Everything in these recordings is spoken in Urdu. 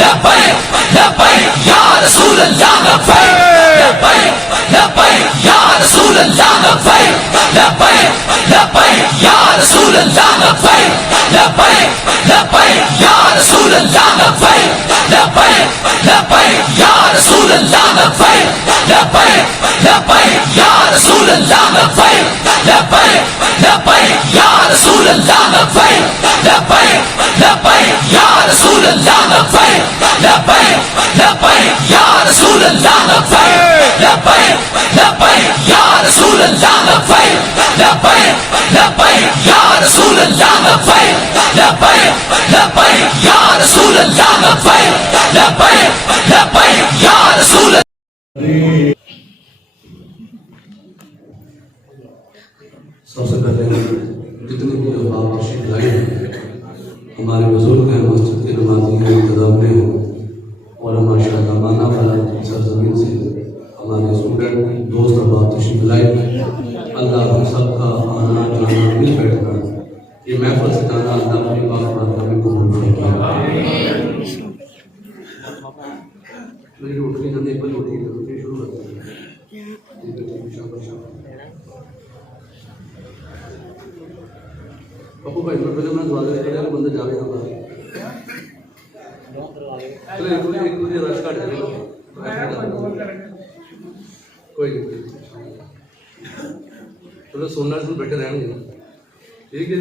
لبیک لبیک یا رسول اللہ لبیک لبیک لبیک یا رسول اللہ لبیک لبیک لبیک یا رسول اللہ لبیک لبیک لبیک یا رسول اللہ لبیک لبیک لبیک یا رسول اللہ لبیک لبیک لبیک یا رسول اللہ لبیک لبیک لبیک یا رسول اللہ لبیک لبیک لبیک یا رسول اللہ لبیک لبیک لبیک یا رسول اللہ لبیک لبیک لبیک یا رسول اللہ لبیک لبیک لبیک یا رسول اللہ لبیک لبیک لبیک یا رسول اللہ لبیک لبیک لبیک یا رسول سب سے پہلے جتنے بھی احباب تشریف لائے ہیں ہمارے بزرگ ہیں، مسجد کے نمازی ہیں، انتظامیہ ہیں، اور ہمارے شاہدامانہ والا سرزمین سے ہمارے اسٹوڈنٹ دوست احباب تشریف لائے ہیں۔ اللہ ہم سب کا آنا جانا مل بیٹھنا یہ محفل سکھانا اللہ اپنی پاک بارگاہ میں قبول فرمائے۔ میری اٹھنی جب ایک بار اٹھی شروع کرتے ہیں پپو بھائی میں پہلے میں دعا کرے گا بندے جا رہے ہیں ایک مجھے رش کاٹ دے کوئی نہیں چلو سننا سے بیٹھے رہیں گے ٹھیک ہے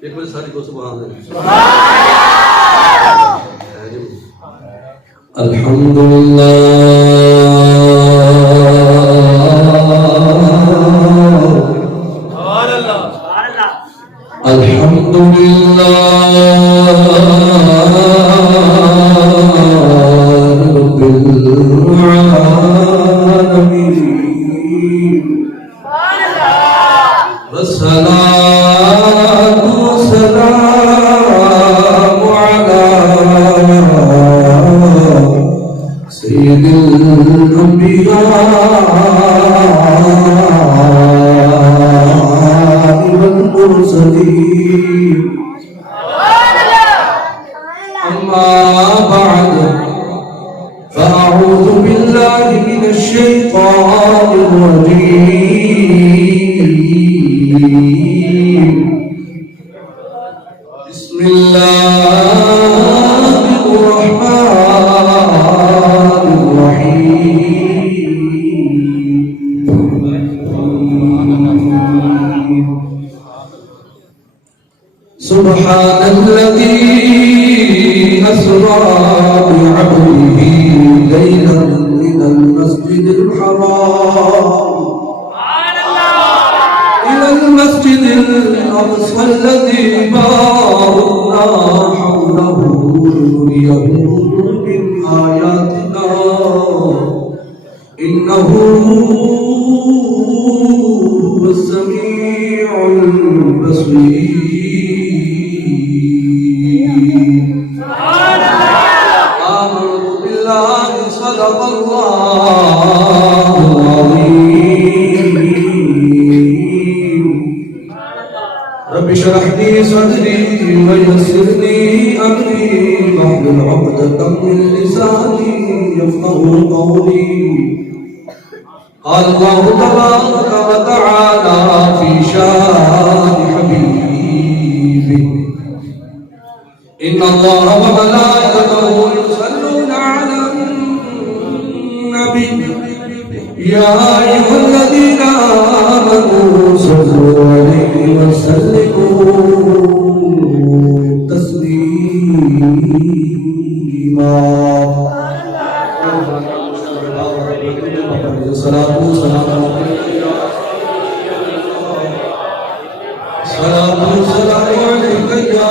ایک بار ساری کو سبحان اللہ الحمدللہ الحمدللہ رب العالمین والصلاة والسلام علی سید الانبیاء والمرسلین اما بعد فاعوذ باللہ من الشیطان الرجیم بسم اللہ الرحمن الرحیم سبحان الذي أسرى بعبده ليلا من المسجد الحرام إلى المسجد الأقصى الذي باركنا حوله لنريه من آياتنا إنه هو السميع البصير صدق الله العظيم رب اشرح لي صدري ويسر لي امري واحلل عقدة من لساني يفقهوا قولي قال الله تبارك وتعالى في شان حبيبه ان الله وملائكته يصلون على يا أيها الذين آمنوا صلوا عليه وسلموا تسليما الصلاة والسلام عليك يا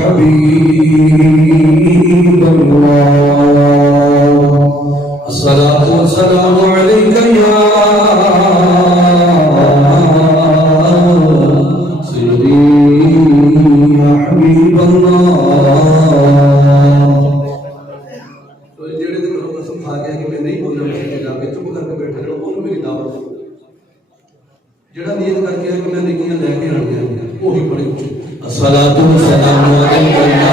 حبيب الله الصلاة والسلام عليك يا سيدي يا حبيب الله تو جڑے دن لوگ قسم کھا گیا کہ میں نہیں بولنا مسجد جا کے چپ کر کے بیٹھے رہو وہ میری دعوت جڑا نیت کر کے کہ میں نیکیاں لے کے آنی ہیں وہی بڑی اچھی الصلاة والسلام عليك يا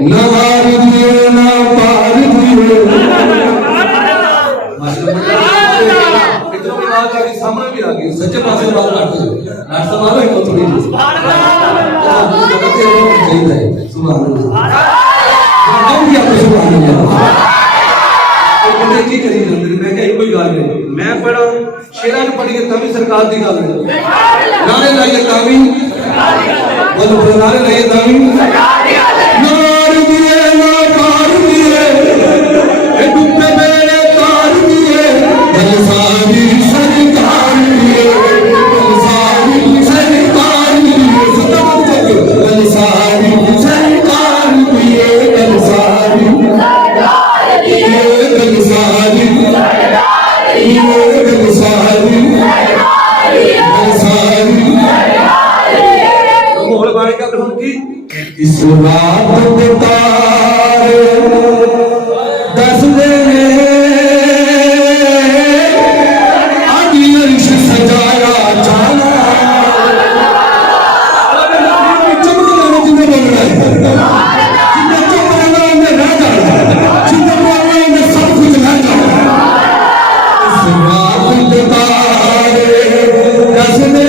نوار دیے نہ پار دیے سامنے بھی آ گئی سچے پاس بات کرتے ہیں سمالو ہی تو تھوڑی سبحان اللہ کی کری میں کہ کوئی گل نہیں میں پڑھا شیرا نو پڑھ کے تمہیں سرکار دی گل ہے نعرے لائیے تاوی بولو نعرے لائیے تاوی نار دیے نا پار دیے اے ڈوبے میرے تار دیے دل ساری سرکار دیے دل ساری سرکار دیے دل ساری سرکار دیے دل ساری دل ساری دل ساری مول بانے کا تو کی اس رات کے تارے دس دے آدھی عرش سجایا جانا چمکنا جنہیں بولنا ہے جنہیں چمکنا انہیں رہ جانا جنہیں بولنا انہیں سب کچھ رہ جانا اس رات کے تارے دس دے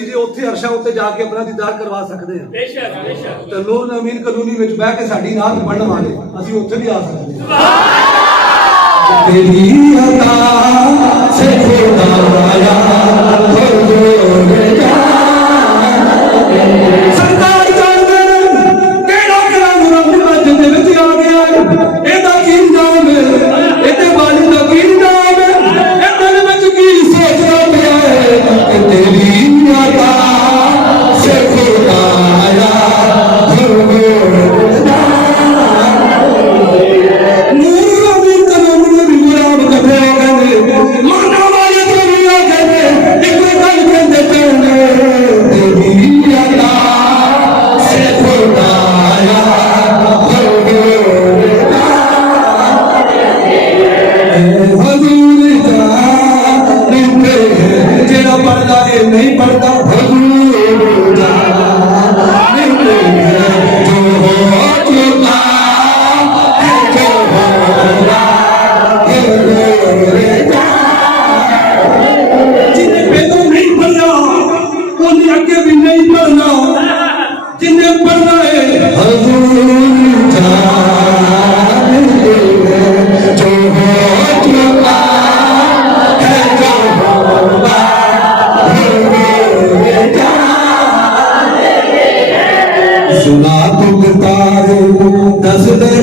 ਅਸੀਂ ਜੇ ਉੱਥੇ ਅਰਸ਼ਾਂ ਉੱਤੇ ਜਾ ਕੇ ਆਪਣਾ ਦੀਦਾਰ ਕਰਵਾ ਸਕਦੇ ਹਾਂ। ਬੇਸ਼ੱਕ ਬੇਸ਼ੱਕ ਤੇ ਨੂਰ ਨਵੀਨ ਕਲੋਨੀ ਵਿੱਚ ਬਹਿ ਕੇ ਸਾਡੀ ਨਾਤ ਪੜਨ ਵਾਲੇ ਅਸੀਂ ਉੱਥੇ ਵੀ ਆ ਸਕਦੇ ਹਾਂ। ਤੇਰੀ ਅਤਾ ਸੇ ਖੁਦਾਇਆ ਸਰਦਾਰ ਕਰਦੇ ਕਿਹੜਾ ਕਿਹੜਾ ਰੰਗ ਮੱਝ ਦੇ ਵਿੱਚ ਆ ਗਿਆ ਇਹਦਾ ਕੀ ਨਾਮ ਹੈ ਇਹਦੇ ਬਾਣੀ ਦਾ ਕੀ ਨਾਮ ਹੈ ਇਹਦੇ ਵਿੱਚ ਕੀ ਸੋਚਦਾ ਪਿਆ ਹੈ ਕਿ ਤੇਰੀ ਅਤਾ ਸੇ ਖੁਦਾਇਆ نہیں پڑھتا جنہیں پہلو نہیں پڑھنا انہیں اگے بھی نہیں پڑھنا جنہیں پڑھنا ہے حضور سنا تار دس دے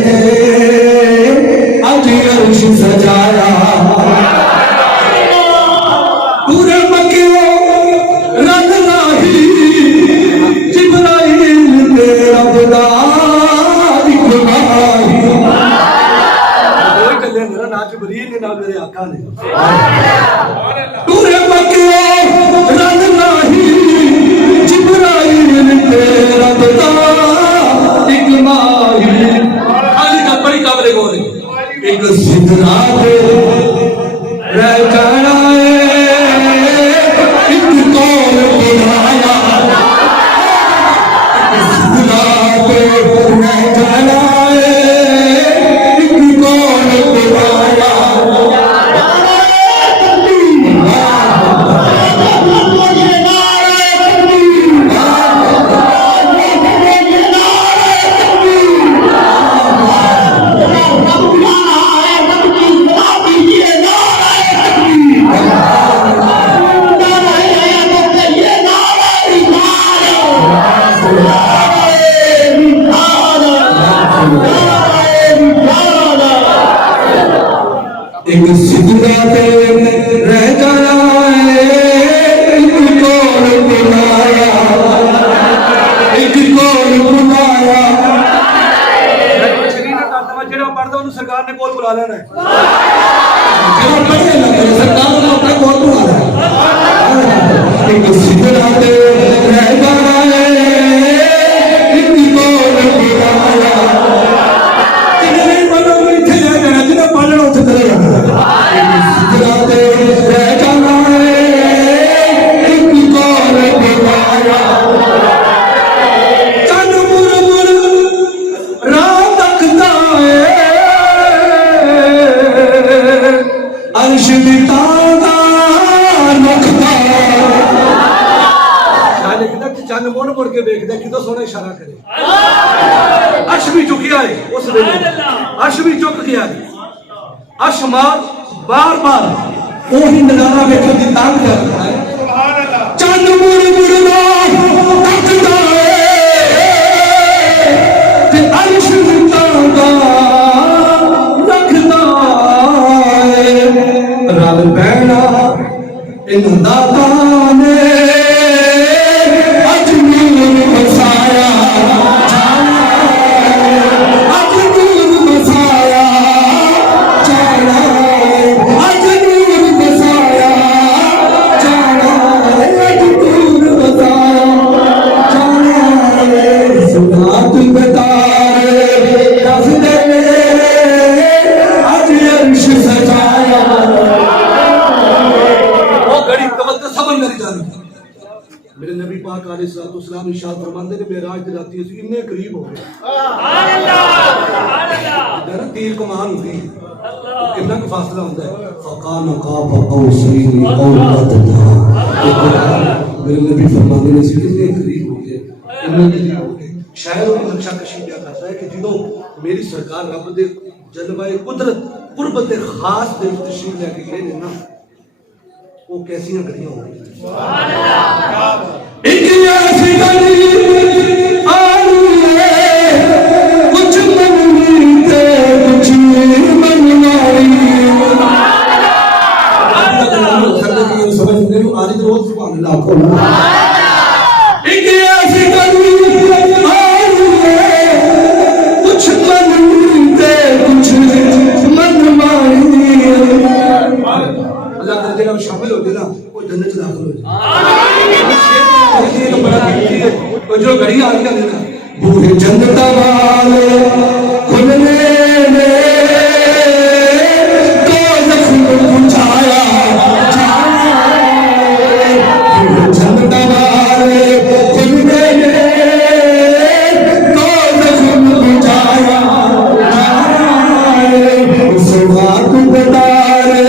اج عرش سجایا پورے مکیوں رنگ راہی جبرائیل تے رب دا اکراہی کوئی چلے میرا نا جبریل نے نہ میرے آقا نے پورے مکیوں رنگ راہی جبرائیل تے رب دا ایک سدرا رہ جانا ایک کون بلایا سدرا رہ جانا ایک کون بلایا ایک سجدہ پہ رہ جانا ایک کون بلایا ایک کون بلایا جڑا پڑھتا انہوں سرکار نے کول بلا لینا ہے جڑا پڑھنے لگے سرکار نے اپنا کول بلا لینا ہے ایک سجدہ پہ رہ جانا ایک کون بلایا جنہیں پڑھو اتنے جا جانا جنہیں پڑھنا اتنے چلے جانا چند مڑ مڑ کے دیکھتا کتنا سونا اشارہ کرے عرش بھی چکیا ہے اس ویلے عرش بھی چک گیا ہے عرش مار بار بار وہی نظارہ ویکھن دی تانگ کرتا ہے چند مڑ مڑ تکدا ہے تے عرش دی تانگ رکھدا ہے رل پینا انہاں دا نے میرے نبی پاک علیہ الصلوۃ والسلام ارشاد فرماتے ہیں کہ معراج دی رات اسی اتنے قریب ہو گئے سبحان اللہ سبحان اللہ تیر کمان ہوتی ہے کتنا کا فاصلہ ہوتا ہے فقان قاب قوسین او ادنى میرے نبی فرماتے ہیں اسی اتنے قریب ہو گئے اتنے قریب ہو گئے شاید وہ نقشہ کشی کیا کرتا ہے کہ جدو میری سرکار رب دے جلوہ قدرت قربت خاص دے تشریف لے کے گئے نا وہ کیسیاں گھڑیاں ہو گئی ایک ایسی گھڑی آئی ہے کچھ من تے کچھ من ماری سمجھنے میں آج روز سبحان اللہ کو ایک ایسی گھڑی آئی ہے کچھ من تے کچھ من ماری اللہ درجے میں شامل ہو گئے نا وہ جنت سے داخل ہو جائے تو بڑا قیمتی ہے وہ جو گھڑیاں آ گیا نا بوڑھے جنت والے کھلنے میں تو زخم پہنچایا بوڑھے جنت والے کھلنے میں تو زخم پہنچایا سوات بدارے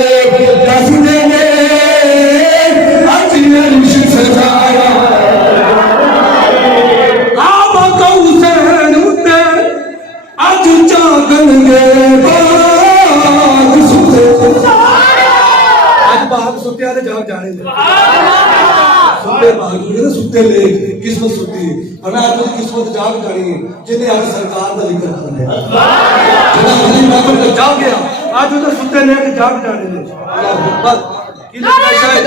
ستے لے قسمت ستی ہے ہمیں آج قسمت جاگ جانی ہے جنہیں آج سرکار کا ذکر کرنا ہے جنہیں حضرت محمد کا جاگ گیا آج ادھر ستے لے کے جاگ جانے دے اللہ اکبر کی لکھا شاید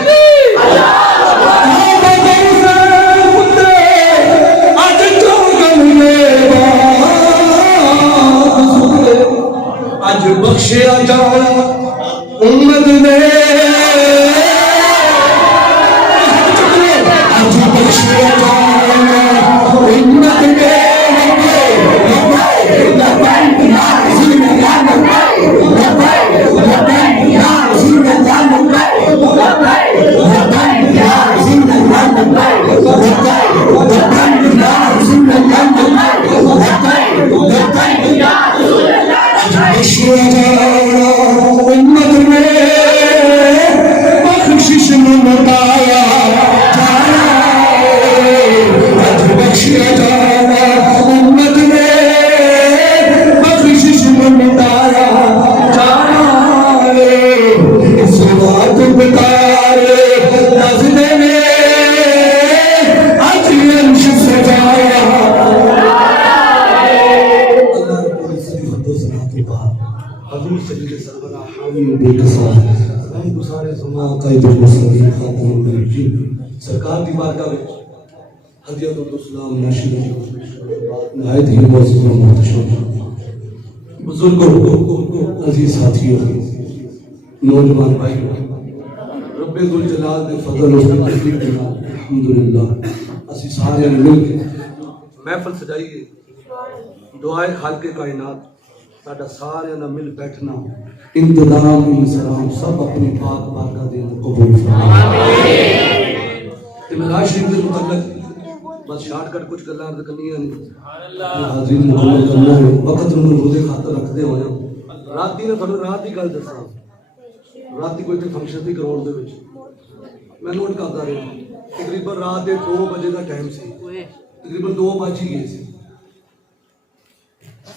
آج بخشیا جانا امت نے سرکار کی بارگاہ میں ہدیت السلام ناشر نہایت ہی معزز و محتشم بزرگوں عزیز ساتھیوں نوجوان بھائیوں رب ذوالجلال نے فضل و تشریف کے بعد الحمدللہ اسی سارے مل کے محفل سجائی ہے دعائے خالق کائنات ساڈا سارے نہ مل بیٹھنا انتظام انسلام سب اپنی پاک بارگاہ دے قبول فرمائے معراج شریف کے متعلق بس شارٹ کٹ کچھ گلاں عرض کرنی ہیں حاضرین مکمل کرنا ہے وقت نوں روزے خاطر رکھدے ہوئے رات دی نے تھوڑی رات دی گل دساں رات دی کوئی تے فنکشن دی کروڑ دے وچ میں نوٹ کردا رہا تقریباً رات دے 2 بجے دا ٹائم سی تقریباً 2 بج گئے سی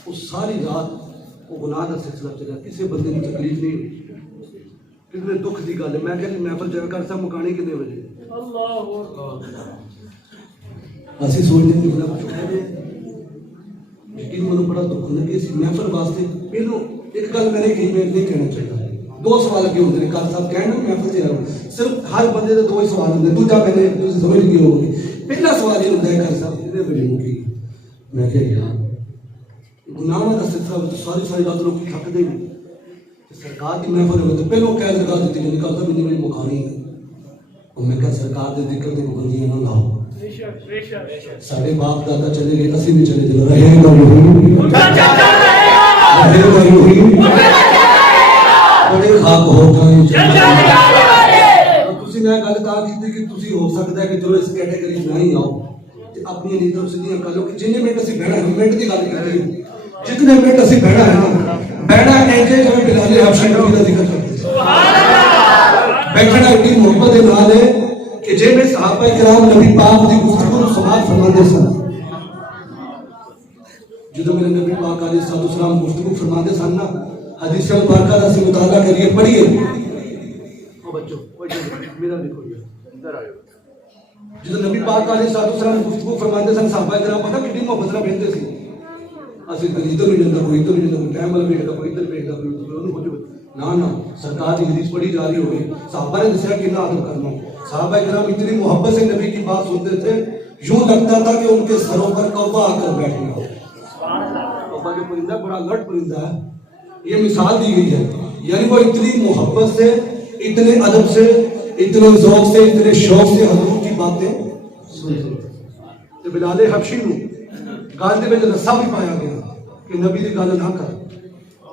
اس ساری رات وہ گناہ کا سلسلہ چلا کسی بندے کی تکلیف نہیں ہوئی کتنے دکھ دی گل ہے میں کہ محفل جگہ کر سا مکانی کتنے بجے اسی سوچتے ہیں بڑا کچھ کہہ دے لیکن مجھے بڑا دکھ ہوتا ہے کہ اسی محفل واسطے پہلو ایک گل میں نے کہیں میں نہیں کہنا چاہتا 2 سوال کیوں ہوتے ہیں کال صاحب کہنا محفل سے آؤ صرف ہر بندے کے 2 ہی سوال ہوتے ہیں دوجا میں نے تجھے سمجھ گئی ہوگی پہلا سوال یہ ہوتا ہے کال صاحب کتنے بجے ہوگی میں کہ یار گناہ کا سلسلہ ساری رات لوگ تھک دیں گے سرکار کی محفل ہوگی تو پہلو کہہ لگا دیتی ہے نکالتا بھی نہیں مکانی ہے اور میں کہا سرکار دے ذکر دے مکانیاں نہ لاؤ ساڑھے باپ دادا چلے گئے اسی بھی چلے جلو رہے گا وہی بڑے خاک ہو جائیں تسی نے گل تا کی کہ تسی ہو سکتا ہے کہ چلو اس کیٹیگری میں نہیں آؤ اپنی نیتوں سے نہیں کر لو کہ جنہیں منٹ اسی بہنا منٹ کی گل کر رہی ہوں جتنے منٹ اسی بہنا ہے نا بہنا ایجے جو بلال حبشی نبی کا ذکر کرتے بیٹھنا اتنی محبت نال ہے کہ جے میں صحابہ کرام نبی پاک دی گفتگو نو سماعت فرماندے سن، جدو میرے نبی پاک علیہ السلام گفتگو فرماندے سن نا، حدیث مبارکہ دا سی مطالعہ کریے، پڑھیے بچوں، میرا دیکھو ادھر آئے، جدو نبی پاک علیہ السلام گفتگو فرماندے سن، صحابہ کرام پتہ کتنی محبت نال بیٹھے سی، اسی ادھر نہیں جاتا کوئی، ادھر نہیں جاتا کوئی، ٹائم والا بیٹھتا کوئی، ادھر بیٹھتا کوئی، نہ سرکار کی حدیث پڑھی جا رہی ہوگی، صحابہ نے دسیا کتنا ادب کرنا، صحابہ کرام اتنی محبت سے نبی کی بات سنتے تھے، یوں لگتا تھا کہ ان کے سروں پر کوبا آ کر بیٹھ گیا۔ کوبا جو پرندہ بڑا لٹ پرندہ ہے، یہ مثال دی گئی ہے، یعنی وہ اتنی محبت سے، اتنے ادب سے، اتنے ذوق سے، اتنے شوق سے حضور کی باتیں سنتے تھے۔ بلال حبشی نو گل دے وچ رسا بھی پایا گیا کہ نبی دی گل نہ کر،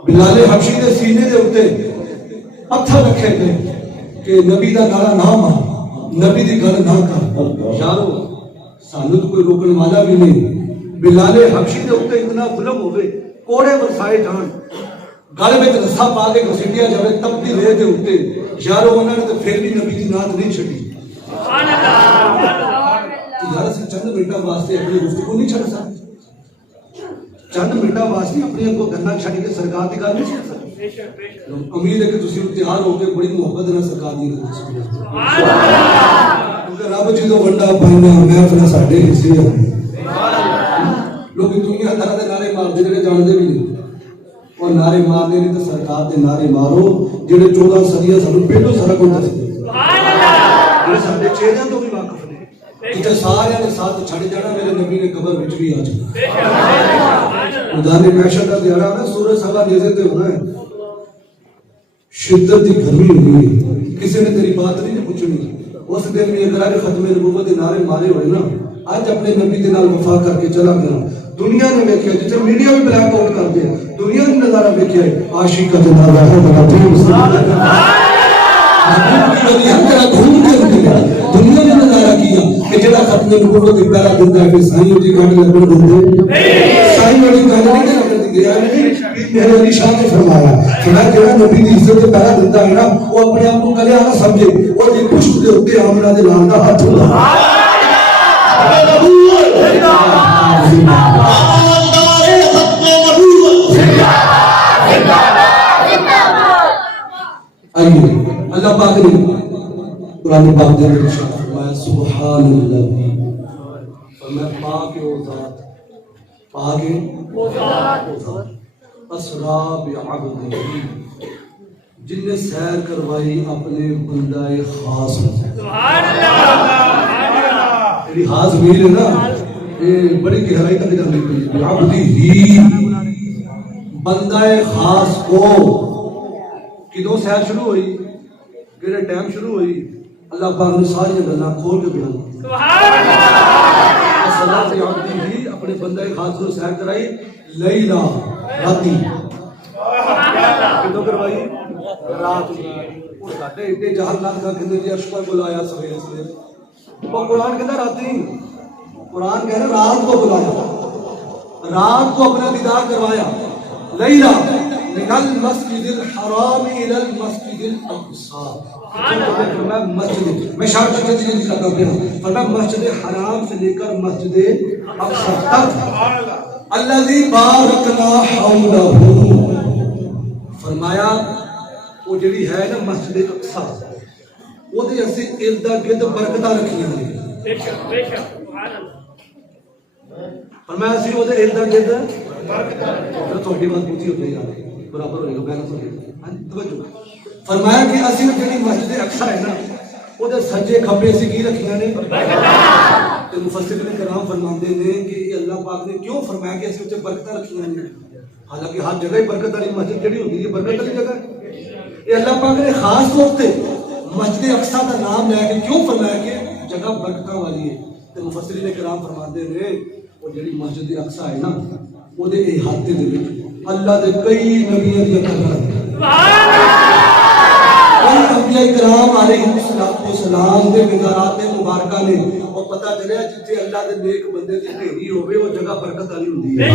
بلال حبشی دے سینے دے اوتے پتھر رکھے گئے کہ نبی دا نعرہ نہ مار، نبی دی گل نہ کر۔ یارو سانو تو کوئی روکن والا بھی نہیں، بلال حبشی دے اوتے اتنا ظلم ہوئے، کوڑے برسائے جان، گل وچ رسا پا کے گھسیٹیا جاوے تپتی ریت دے اوتے، یارو انہاں نے تو پھر بھی نبی دی نعت نہیں چھڈی۔ سبحان اللہ۔ یار اسی چند منٹاں واسطے اپنی گفتگو نہیں چھڈ سکتے، چند منٹاں واسطے اپنی کو گلاں چھڈ کے سرکار دی گل نہیں چھڈ سکتے۔ امید ہے کہ تسی تیار ہو کے بڑی محبت نال سرکار دی گل سنو۔ سبحان اللہ۔ کیونکہ رب جدوں ونڈا پانا محفل ساڈے حصے ہے، لوگ دنیا دار دے نعرے مارتے جڑے جانتے بھی نہیں، اور نعرے مارنے نہیں تو سرکار دے نعرے مارو جڑے 14 صدیاں سانوں پہلو سارا کچھ دسدے، سبحان اللہ، جڑے ساڈے چہرے تو بھی واقف نے، جتے سارے نے ساتھ چھڑ جانا، میرے نبی نے قبر وچ بھی آ جانا۔ میدان محشر کا دیہڑا ہے، سورج سوا نیزے تے ہونا ہے، شدت دی گرمی ہوئی، کسی نے تیری بات نہیں پوچھنی، اس دن بھی اگر ختم نبوت دے نعرے مارے ہوئے نا، اج اپنے نبی دے نال وفا کر کے چلا گیا، دنیا نے ویکھیا، جتے میڈیا بھی بلیک آؤٹ کر دے، دنیا نے نظارہ ویکھیا ہے، عاشق کا جنازہ ہے بڑا دین دنیا نے نظارہ کیا کہ جڑا ختم نبوت دے پہلا دن ہے، پھر سائیں دی گل لگن دے، سائیں والی گل نہیں لگن دی گیا، میرے علی شاہ نے فرمایا کہ جڑا نبی دی عزت تے پہلا دن ہے نا، وہ اپنے آپ کو کلیا نہ سمجھے، وہ دی پشت دے اوتے آمنہ دے لال دا ہاتھ ہوگا۔ آئیے اللہ پاک نے قرآن پاک دے اندر ارشاد فرمایا سبحان اللہ، فرمایا پاک ہے وہ ذات، پاک ہے وہ ذات، اسرا بعبدہ، جن نے سیر کروائی اپنے بندہ خاص، سبحان اللہ، میری خاص میر ہے نا، یہ بڑی گہرائی تک جانے کی، بعبدہ ہی، بندہ خاص کو کدوں سیر شروع ہوئی، کہڑے ٹائم شروع ہوئی، اللہ پاک نے ساری گلاں کھول کے بیان کی، سبحان اللہ، صلاۃ عبدہ ہی، اپنے بندہ خاص کو سیر کرائی، لیلا راتی، کدوں کروائی، رات، اور ساڈے ایڈے جہل لگ کا کہندے جی عرش پر بلایا سویرے سویرے، وہ قرآن کہتا رات نہیں، قرآن کہہ رہا رات کو بلایا، رات کو اپنا دیدار کروایا، لیلا من المسجد الحرام الى المسجد الاقصى، مسجد میں شاعر تک چیزیں دکھاتا ہوں، فرمایا مسجد حرام سے لے کر مسجد اقصی تک، الذی بارکنا حولہ، فرمایا وہ جڑی ہے نا مسجد اقصی، وہ دے اسی ارد گرد برکتاں رکھیاں نے، فرمایا اسی وہ دے ارد گرد برکتاں، تھوڑی بات پوچھی ہوتی ہے برابر ہوئے گا، بیلنس ہوئے گا، فرمایا کہ اسی جڑی مسجد اقصی ہے نا، وہ دے سجے کھبے اسی کی رکھیاں نے، تو مفسرین کرام فرماندے نے کہ اللہ پاک نے کیوں فرمایا کہ اسی اتنے برکتاں رکھیاں نے، حالانکہ ہر جگہ ہی برکت والی مسجد جڑی ہوتی ہے برکت والی جگہ ہے، یہ اللہ پاک نے خاص طور پہ مسجد اقصی کا نام لے کے کیوں فرمایا کہ جگہ برکتاں والی ہے، تو مفسرین کرام فرماندے نے وہ جڑی مسجد اقصی ہے نا، وہ دے احاطے دے وچ اللہ دے کئی نبیوں دی قبر ہے، کئی انبیاء کرام علیہ السلام دے مزارات مبارکہ نے، اور پتہ چلیا جتھے اللہ دے نیک بندے دی ڈھیری ہوے وہ جگہ برکت والی ہوندی ہے،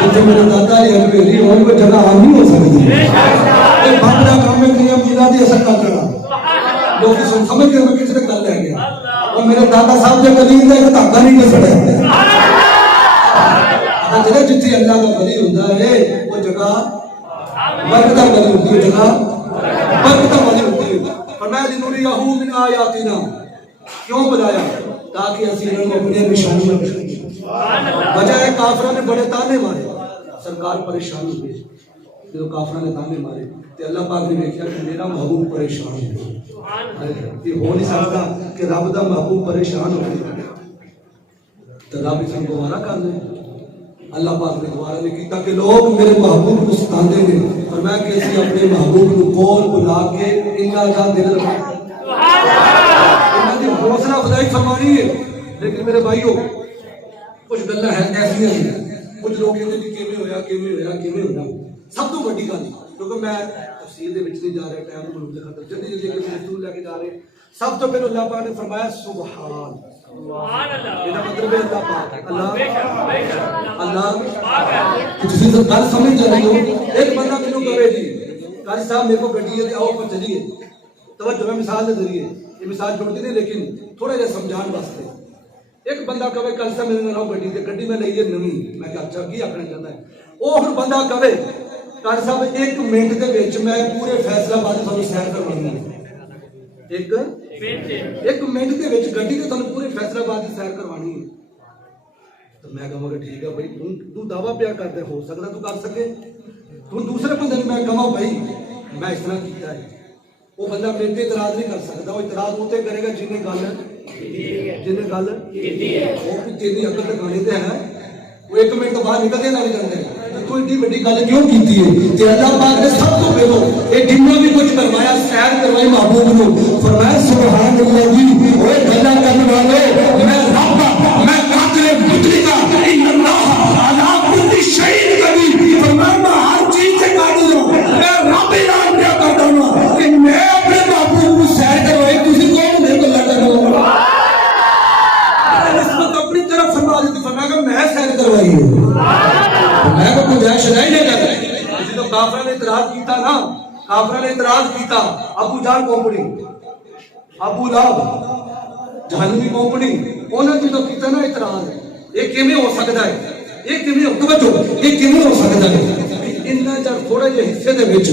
جتھے میرے دادا دی ڈھیری ہوے وہ جگہ عام نہیں ہو سکتی، یہ بڑا کام ہے کہ میلاد دی اثر کرنا، لوگ سمجھ کے میں کسی نے کر لے اور میرے دادا صاحب کے قدیم کا ایک دھاگا نہیں نسڑا جگہ جتنی اللہ کا ولی ہوتا ہے وہ جگہ برکت والی ہوتی ہے، جگہ برکت والی ہوتی ہے۔ فرمایا لنریہ من آیاتنا، کیوں بلایا؟ تاکہ اسی انہوں اپنے نشانیاں وجہ ہے کافروں نے بڑے تانے مارے، سرکار پریشان ہو گئی جب کافروں نے تانے مارے تو اللہ پاک نے دیکھا کہ میرا محبوب پریشان ہے، یہ ہو نہیں سکتا کہ رب دا محبوب پریشان ہو گیا تو رب اس کو دوبارہ کر دے۔ اللہ پاک نے دوبارہ نے کیتا کہ لوگ میرے محبوب کو ستاندے نے، اور میں کسی اپنے محبوب کو کول بلا کے انہاں دا دل انہاں دی حوصلہ افزائی فرمانی ہے۔ لیکن میرے بھائیو کچھ گلاں ہیں ایسی ہیں، کچھ لوگ کہتے ہیں کیویں ہویا کیویں ہویا کیویں ہویا۔ سب تو بڑی گل کیونکہ میں تفصیل دے وچ نہیں جا رہا، ٹائم کو مجھے ختم جلدی جلدی کہ رسول لے کے جا رہے۔ سب تو پہلے اللہ پاک نے فرمایا سبحان اللہ، یہ مطلب ہے اللہ پاک، اللہ تسی تو گل سمجھ جا رہے ہو۔ ایک بندہ مینوں کہے جی قاری صاحب میرے کو گڈی ہے آؤ پر چلیے، توجہ میں مثال دے ذریعے یہ مثال چھوڑتی نہیں لیکن تھوڑا جہا سمجھان واسطے۔ ایک بندہ کہے کل سے میرے نال گڈی تے گڈی میں لئی ہے نویں، میں کہ اچھا کی آکھنا چاہتا ہے؟ او ہن بندہ کہے قاری صاحب ایک منٹ دے وچ میں پورے فیصلہ آباد تھانوں سیر کروانی ہے، ایک منٹ دے وچ گڈی تے تھانوں پورے فیصلہ آباد دی سیر کروانی ہے۔ تو میں کہاں گا ٹھیک ہے بھائی تو دعویٰ پیا کرتے ہو سکتا تو کر سکے، تو دوسرے بندے نے میں کہا بھائی میں اس طرح کیتا ہے، وہ بندہ میرے تے اعتراض نہیں کر سکتا، وہ اعتراض ہوتے کرے گا جنہیں گل وہ تیری عقل ٹکانے تے ہے، وہ ایک منٹ تو باہر نکل دینا نہیں کرتے تو ایڈی بڑی گل کیوں کیتی ہے؟ تے اللہ پاک نے سب کو پہلو یہ جنوں بھی کچھ کروایا سیر کروائی محبوب کو، فرمایا سبحان اللہ جی اوے گلا کرنے والے میں رب میں قادر مطلق ان اللہ علی کل شیء قدیر، فرمایا میں ہر چیز سے قادر ہوں، میں رب اعلان کیا کرتا ہوں کہ میں اپنے محبوب کو سیر کروائی، تسی کون میرے کو لگا کرو نسبت اپنی طرف فرما دیتی، فرمایا کہ میں سیر کروائی ہوں، میں کو گنجائش نہیں دے گا۔ اسی تو کافروں نے اعتراض کیتا نا، کافروں نے اعتراض کیتا، ابو جہل کمپنی، ابو لہب جہنمی کمپنی، انہوں نے تو کیتا نا اعتراض، یہ کیویں ہو سکتا ہے، یہ کیویں ہو توجہ یہ کیویں ہو سکتا ہے؟ انہاں جب تھوڑے جہے حصے دے وچ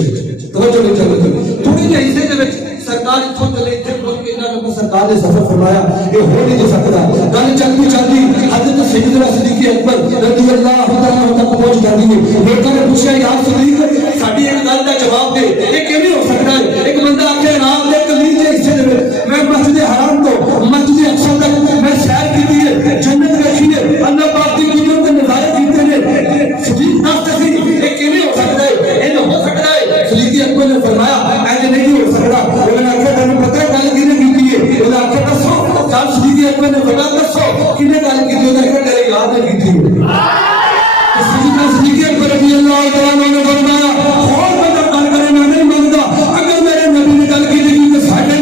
توجہ نہیں چلدی، تھوڑے جہے حصے دے وچ سرکار اتھوں چلے اتھے پہنچ کے انہاں نے سرکار نے سفر فرمایا، یہ ہو نہیں سکتا، گل چلتی چلتی حضرت سیدنا صدیق اکبر رضی اللہ تعالیٰ عنہ تک پہنچ جاتی ہے۔ لوگوں نے پوچھا یا صدیق ساڈی ایک گل کا جواب دے، یہ کیویں ہو سکتا ہے؟ ایک بندہ آکھے رات دے کلیج دے حصے دے میں مسجد حرام تو مسجد اقصی تک میں سیر کیتی ہے، جنت ویکھی ہے، اللہ پاک دی قدرت کے نظارے کیتے نے، صدیق دستے سی یہ کیویں ہو سکتا ہے؟ یہ ہو سکتا ہے؟ صدیق اکبر نے فرمایا ایسے نہیں ہو سکتا۔ انہوں نے آخیا تمہیں پتہ ہے گل کینے کیتی ہے؟ انہوں نے آخیا دسو، جب صدیق اکبر نے فرمایا دسو کینے گل کیتی؟ انہوں نے آخیا تیرے یاد نہیں کیتی ہے۔ صدیق اکبر رضی اللہ تعالیٰ عنہ نے فرمایا اور بندہ گل کرے میں نہیں مانتا، اگر میرے نبی نے گل کی تھی تو ساڈے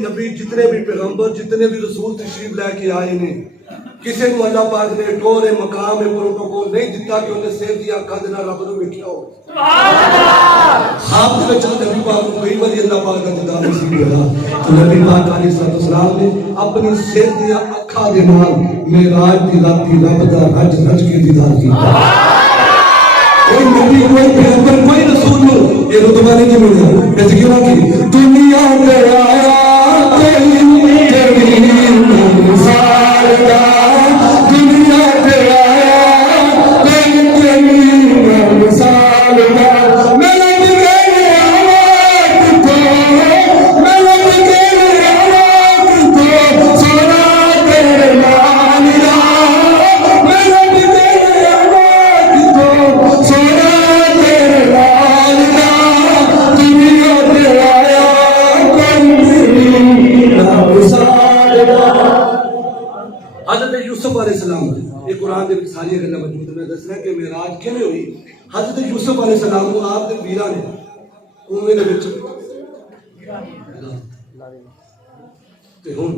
نبی جتنے بھی پیغمبر جتنے بھی رسول تشریف لے کے آئے نے کسی کو اللہ پاک نے ٹورے مقام پروٹوکول نہیں دیتا کہ انہیں سیر دیا اکھاں دے نال رب نوں ویکھیا ہو۔ خواب دے وچ نبی پاک کو کئی بار اللہ پاک دا دیدار نصیب ہویا تو نبی پاک علیہ السلام نے اپنی سیر دیا اکھاں دے نال معراج دی رات رب دا رج رج کے دیدار کیتا۔ کوئی نبی کوئی پیغمبر کوئی رسول نوں یہ رتبہ نہیں ملیا کہ دنیا تے آیا حضرت یوسف علیہ السلام یہ قرآن کے ساری گلیں موجود میں دسنا کہ معراج کیویں ہوئی. حضرت یوسف علیہ السلام کو آپ کے ویراں نے کنویں دے وچ تے ہن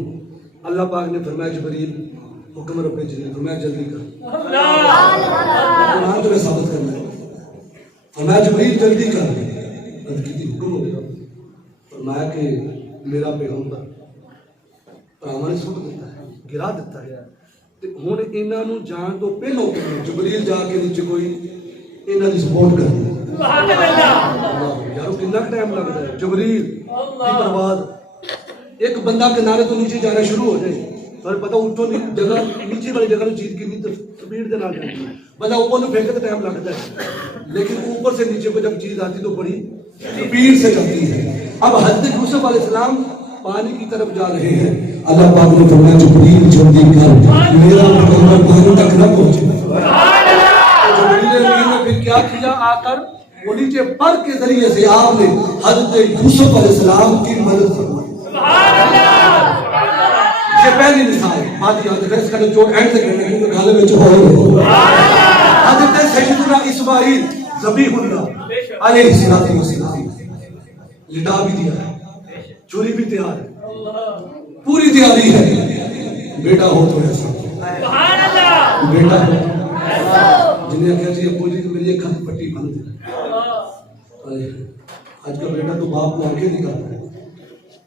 اللہ پاک نے فرمایا جبریل حکم رب جلیل فرمایا جلدی کر. قرآن تو میں ثابت کرنا ہے. فرمایا جبریل جلدی کر. حکم ہو گیا. فرمایا کہ میرا پیغمبر پراواں نے سن دیتا ہے گرا دیتا ہے. ہوں انہاں نوں جان تو پہلو جبریل جا کے نیچے کوئی انہاں دی سپورٹ کر یارو کتنا ٹائم لگتا ہے. جبریل کی پرواز ایک بندہ کنارے تو نیچے جانا شروع ہو جائے تو پتہ اٹھو جگہ نیچے والی جگہ چیز کتنی سپیڈ دے نال جاتی ہے. بندہ اوپر نوں پھینکے تو ٹائم لگتا ہے لیکن اوپر سے نیچے کو جب چیز آتی تو بڑی سپیڈ سے جاتی ہے. اب حضرت یوسف علیہ السلام پانی کی طرف جا رہے ہیں. اللہ پاک نے فرمایا جبریل جلدی کر میرا پیغمبر پانی تک نہ پہنچے. جبریل امین نے پھر کیا کیا آ کر وہ نیچے پر کے ذریعے سے آپ نے حضرت یوسف علیہ السلام کی مدد فرمائی. یہ پہلی مثال بات یاد رکھیں. اس کا جو اینڈ سے کہنا ہے کیونکہ گالے میں چوہے حضرت سیدنا اسماعیل ذبیح اللہ علیہ السلام لٹا بھی دیا ہے چوری بھی تیار ہے پوری تیاری ہے. بیٹا ہو تو ایسا بیٹا جنہیں کہا جی ابو جی میری ایک ہاتھ پٹی بند دے. آج کا بیٹا تو باپ کو آگے نکالتا ہے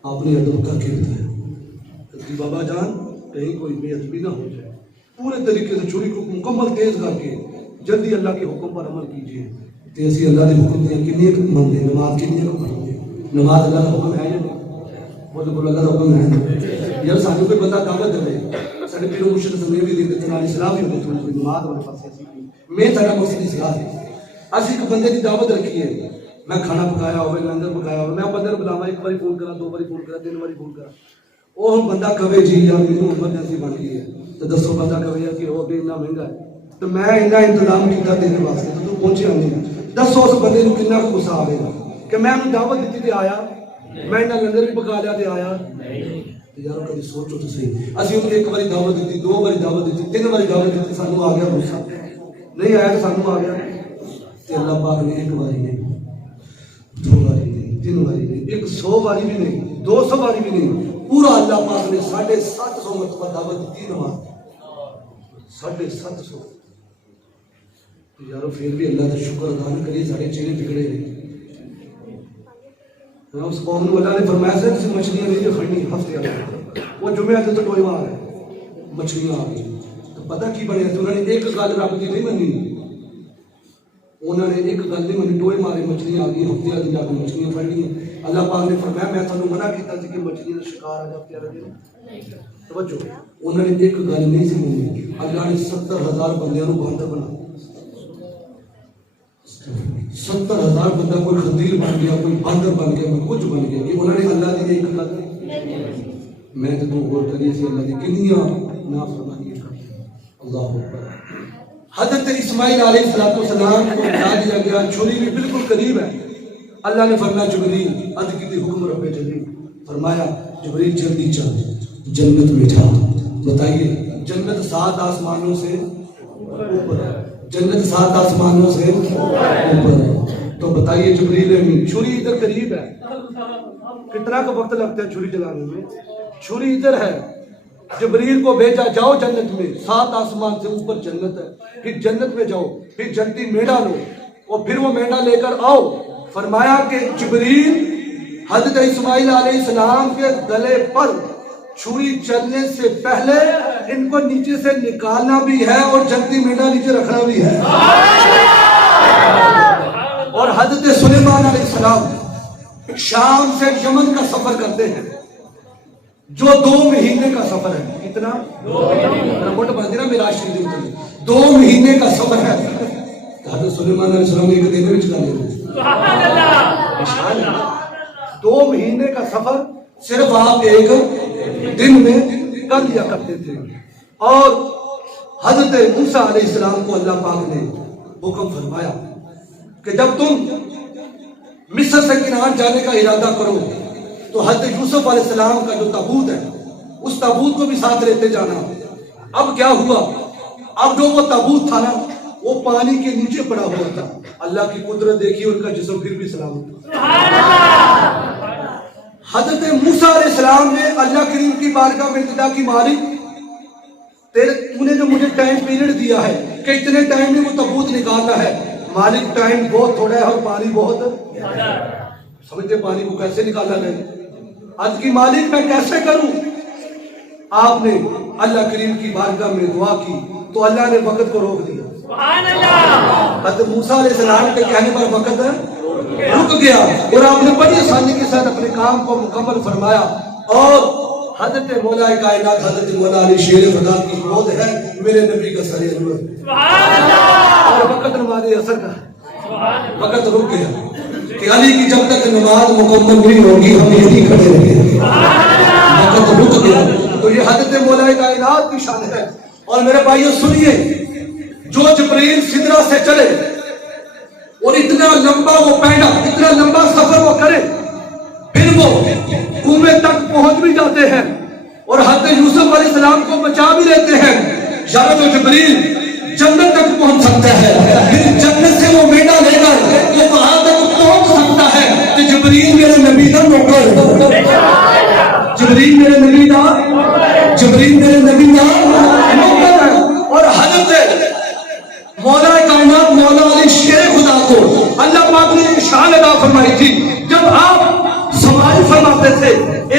آپ نے ادب کر کے بتایا کہ بابا جان کہیں کوئی بے ادبی نہ ہو جائے. پورے طریقے سے چھری کو مکمل تیز کر کے جلدی اللہ کے حکم پر عمل کیجیے. اسی اللہ کے حکم دیا کنی من دے نماز کنی کو پڑھیں. نماز اللہ کا حکم ہے یا نہیں؟ بولے بولو اللہ کا حکم ہے. یار سانو کوئی بندہ دعوت دے سارے پیرو مرشد سمجھ بھی دے تنال اسلام ہی ہوتے تھوڑی کوئی نماز والے پاس ایسی میں سارا مقصد اسلام ہے. اسی ایک بندے کی دعوت رکھی ہے. میں کھانا پکایا ہوئے لنگر پکایا ہوئے میں بندے بلاوا ایک باری فون کرا دو باری فون کرا تین باری فون کرا وہ ہم بندہ کہے جی یا میری ایمرجنسی بن گئی ہے تو دسو بندہ کہے کہ وہ بھی اتنا مہنگا ہے تو میں اتنا انتظام کیا تیرے واسطے تو پہنچیا نہیں. دسو اس بندے کو کتنا غصہ آئے گا کہ میں انہوں دعوت دیتی تے آیا میں انہاں لنگر بھی پکا لیا تے آیا. یار کبھی سوچو تو صحیح اسی انہوں ایک باری دعوت دیتی دو باری دعوت دیتی تین باری دعوت دیتی سانو آ گیا غصہ نہیں آیا تو سانو آ گیا. تے اللہ پاک نے ایک باری نہیں دو باری نہیں تین باری نہیں 100 باری بھی نہیں 200 باری بھی نہیں پورا اللہ پاک نے 750 مرتبہ دعوت دی. نماز 750 یارو پھر بھی اللہ کا شکر ادا نہ کریے سارے چہرے بگڑے ہیں. اس قوم نے اللہ نے فرمایا سے مچھلیاں نہیں جو کھڑنی ہفتے آ وہ جمعہ سے تو کوئی وہاں ہے مچھلیاں آ گئی تو پتہ کی بنے انہوں نے ایک گل رب کی نہیں منی. انہوں نے ایک گل نہیں منی ٹوئے مارے مچھلیاں آ گئی ہفتے آ جا کے مچھلیاں پھڑ گئی. اللہ پاک نے فرمایا میں تمہیں منع کیتا تھی کہ مچھلیاں کا شکار آ جاتے رہے. توجہ انہوں نے ایک گل نہیں سی منی. اللہ نے 70,000 بندیاں کو باندر بنا 70,000 بندہ کوئی خندیر بن گیا کوئی باندر بن گیا کوئی کچھ بن گیا کہ انہوں نے اللہ دی ایک گل میں تو غور کریے سی اللہ دی کنیاں نافرمانیاں کرتے. اللہ اکبر. حضرت اسماعیل علیہ السلام کو بتا دیا گیا چھری بھی بالکل قریب ہے. اللہ نے فرمایا جبریل عد کی حکم رب جلیل فرمایا جبریل جلدی چل جنت میں جا. بتائیے جنت 7 آسمانوں سے اوپر ہے. جنت 7 آسمانوں سے اوپر ہے. تو بتائیے جبریل امین چھری ادھر قریب ہے کتنا کا وقت لگتا ہے چھری چلانے میں. چھری ادھر ہے جبریل کو بھیجا جاؤ جنت میں 7 آسمان سے اوپر جنت ہے. پھر جنت میں جاؤ پھر جنتی میڑا لو اور پھر وہ میڑا لے کر آؤ. فرمایا کہ جبریل حضرت اسماعیل علیہ السلام کے گلے پر چھری چلنے سے پہلے ان کو نیچے سے نکالنا بھی ہے اور جنتی میڑا نیچے رکھنا بھی ہے. اور حضرت سلیمان علیہ السلام شام سے یمن کا سفر کرتے ہیں جو 2 مہینے کا سفر ہے. کتنا 2 مہینے میرا شریف 2 مہینے کا سفر ہے. حضرت سلیمان علیہ السلام ایک دن میں چلا لیتے 2 مہینے کا سفر صرف آپ ایک دن میں کر لیا کرتے تھے. اور حضرت موسیٰ علیہ السلام کو اللہ پاک نے حکم فرمایا کہ جب تم مصر سے کنعان جانے کا ارادہ کرو تو حضرت یوسف علیہ السلام کا جو تابوت ہے اس تابوت کو بھی ساتھ لیتے جانا. اب کیا ہوا؟ اب جو وہ تابوت تھا نا وہ پانی کے نیچے پڑا ہوا تھا. اللہ کی قدرت دیکھی، ان کا جسم پھر بھی سلامت تھا. حضرت موسیٰ علیہ السلام نے اللہ کریم کی بارگاہ میں التجا کی، مالک تو نے جو مجھے ٹائم پیریڈ دیا ہے کہ اتنے ٹائم میں وہ تابوت نکالنا ہے، مالک ٹائم بہت تھوڑا ہے اور پانی بہت سمجھتے پانی کو کیسے نکالا جائے؟ عرض کی مالک میں کیسے کروں؟ آپ نے اللہ کریم کی بارگاہ میں دعا کی تو اللہ نے وقت کو روک دیا. حضرت موسیٰ علیہ السلام کے کہنے پر وقت رک گیا اور آپ نے بڑی آسانی کے ساتھ اپنے کام کو مکمل فرمایا. اور حضرت مولا کائنات حضرت مولا علی شیر خدا کی گود ہے میرے نبی کا سر انور، اور وقت نماز اثر کا وقت رک گیا کہ علی کی جب تک نماز مکمل نہیں ہوگی ہم یہی کھڑے رہیں گے. وقت رک گیا. تو یہ حضرت مولا کائنات کی شان ہے. اور میرے بھائیوں سنیے، جو جبرائیل سدرہ سے چلے اور اتنا لمبا وہ پہنا، اتنا لمبا سفر وہ کرے، پھر وہ کنویں تک پہنچ بھی جاتے ہیں اور حضرت یوسف علیہ السلام کو بچا بھی لیتے ہیں. یار جو جبرائیل جنت تک پہنچ سکتا ہے، پھر جنت سے وہ بیٹا لے کر وہ وہاں تک پہنچ سکتا ہے کہ جبرائیل میرے نبی کا نوکر، جبرائیل میرے نبی کا جبرائیل میرے نبی کا نوکر ہے. اور حضرت مولا کائنات مولا علی شیر خدا کو اللہ پاک نے شان ادا فرمائی تھی. جب آپ سواری فرماتے تھے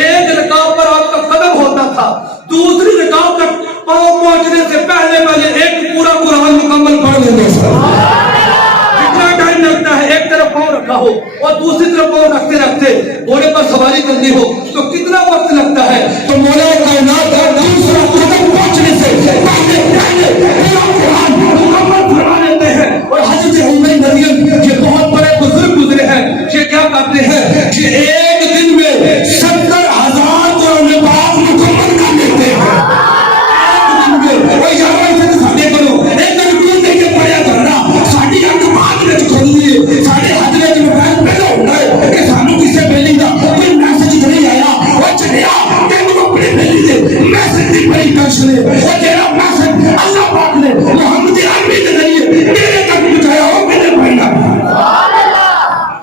ایک رکعت پر آپ کا قدم ہوتا تھا، دوسری رکعت تک پاؤں پہنچنے سے پہلے ایک پورا قرآن مکمل پڑھ لیتے تھے. کتنا ٹائم لگتا ہے؟ ایک طرف پاؤں رکھا ہو اور دوسری طرف پاؤں رکھتے رکھتے گھوڑے پر سواری کرنی ہو تو کتنا وقت لگتا ہے؟ تو مولا کائنات دوسرا قدم پہنچنے سے پہلے پورا قرآن مکمل فرما لیتے ہیں. اور حضرت عمر مریم یہ بہت بڑے بزرگ گزرے ہیں، یہ کیا کرتے ہیں کہ ایک دن میں 70,000 قرآن پاک مکمل کر لیتے ہیں.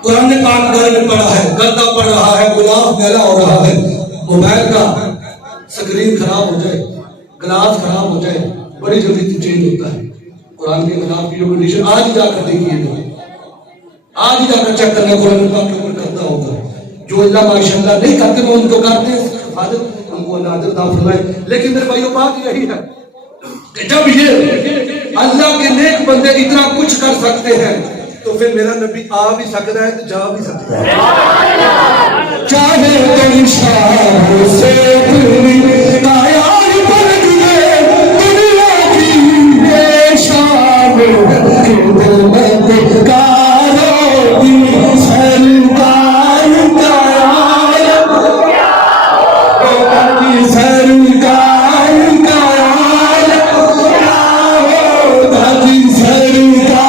قرآن پاک گھر میں پڑا ہے، گردہ پڑ رہا ہے، گلاف میلا ہو رہا ہے، موبائل کا سکرین خراب ہو جائے، گلاس خراب ہو جائے، بڑی جلدی چینج ہوتا ہے. قرآن کے گلاف کی جو کنڈیشن آج ہی جا کر دیکھیے گا، آج ہی جا کر چیک کرنا قرآن پاک کے اوپر کرتا ہوگا. جو اللہ ماشاء اللہ نہیں کرتے وہ ان کو کرتے ہیں، حفاظت ان کو اللہ عزت فرمائے. لیکن میرے بھائیوں بات یہی ہے کہ جب یہ اللہ کے نیک بندے اتنا کچھ کر سکتے ہیں تو پھر میرا نبی آ بھی سکتا ہے تو جا بھی سکتا ہے. چاہے تو شاہ سے پوری کائنات پلٹ گئے دنیا کی بے شان خدمت کاروں کی سرکار کائنات کی سرکار کائنات کی سرکار.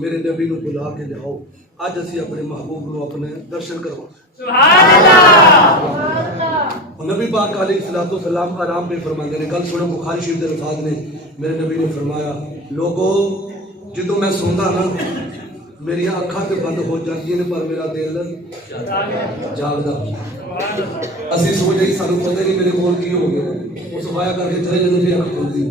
میرے نبی نو بلا کے جاؤ، اج اسی اپنے محبوب نو اپنے درشن کرو. سبحان اللہ. نبی پاک علیہ الصلوۃ والسلام آرام پہ فرماتے ہیں. کل سنو بخاری شریف کے الفاظ نے میرے نبی نے فرمایا لوگو جدوں میں سوندا نا میری اکھاں تے بند ہو جاندیاں نے پر میرا دل جاگدا. اسی سوچ رہی سانو پتہ نہیں میرے کول کی ہو گیا، وہ صفایا کر کے چلے جاندے پھر اکھ کھلدی.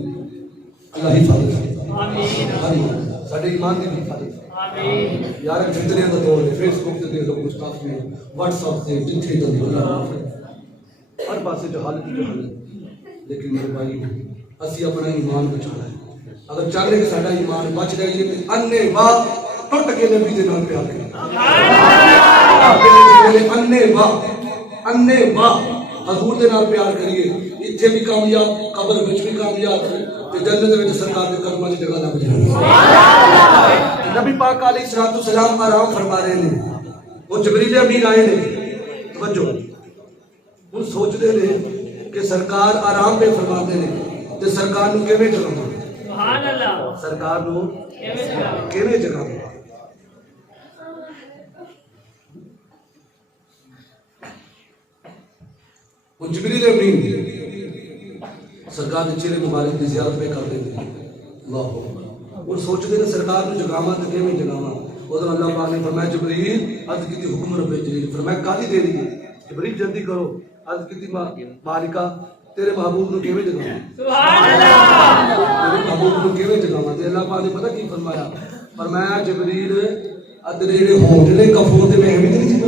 اللہ حفاظت آمین ساڈے ایمان دی حفاظت آمین یار فتنے دا دور ہے فیس بک تے لوگ گستاخ نے واٹس ایپ تے جتھے تے اللہ ہر پاسے جہالت ہی جہالت لیکن میرے بھائی اسی اپنا ایمان بچانا ہے اگر چاہتے کہ ساڈا ایمان بچ جائے تے انے واہ ٹوٹ کے نبی دے نال پیار کریں انے واہ حضور دے نال پیار کریے اتھے بھی کامیاب قبر وچ بھی کامیاب تے جنت وچ سرکار دے قدماں دی جگہ لگ جائے نبی پاک علیہ الصلوۃ والسلام آرام فرما رہے ہیں وہ جبریل امین آئے نے توجہ وہ سوچتے ہیں کہ سرکار آرام پہ فرماتے ہیں تے سرکار نو کیویں جگہ سبحان اللہ سرکار نو کیویں جگہ وہ جبریل امین سرکار کے چہرے مبارک کی زیارت پہ کر دیتے ہیں اللہ اکبر وہ سوچتے ہیں سرکار کو جگاواں تے کیویں جگاواں ادھر اللہ پاک نے فرمایا جبریل عرض کی حکم رب جلیل فرمایا کالی دے دی جبریل جلدی کرو عرض کی مالکہ تیرے محبوب نو کیویں جگاواں سبحان اللہ تیرے محبوب نو کیویں جگاواں تے اللہ پاک نے پتہ کی فرمایا فرمایا جبریل ادھر جڑے ہونٹ نے کفور دے میں ایویں نہیں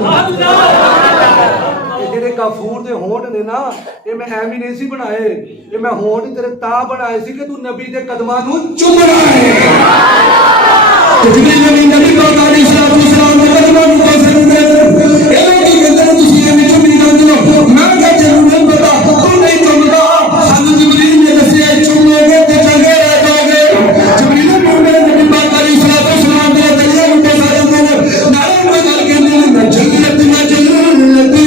جڑے کافور دے ہونٹ نے نا یہ میں ایویں نہیں سی بنائے یہ میں ہونٹ تیرے تا بنائے سی کہ تو نبی دے قدماں نو چومنا ہے جبریل نبی نبی پاک علیہ الصلوۃ والسلام دے قدماں نو پسند ہے اے کی کہندے نے تسی ایویں چومی جاندے ہو میں کہ تینوں نہیں پتا تو نہیں چومدا سانو جبریل نے دسیا چومو گے تے چنگے رہ جاؤ گے جبریل نے نبی پاک علیہ الصلوۃ والسلام دے دلیل نو پسند ہے نال میں گل کہندے نے جنت میں جنت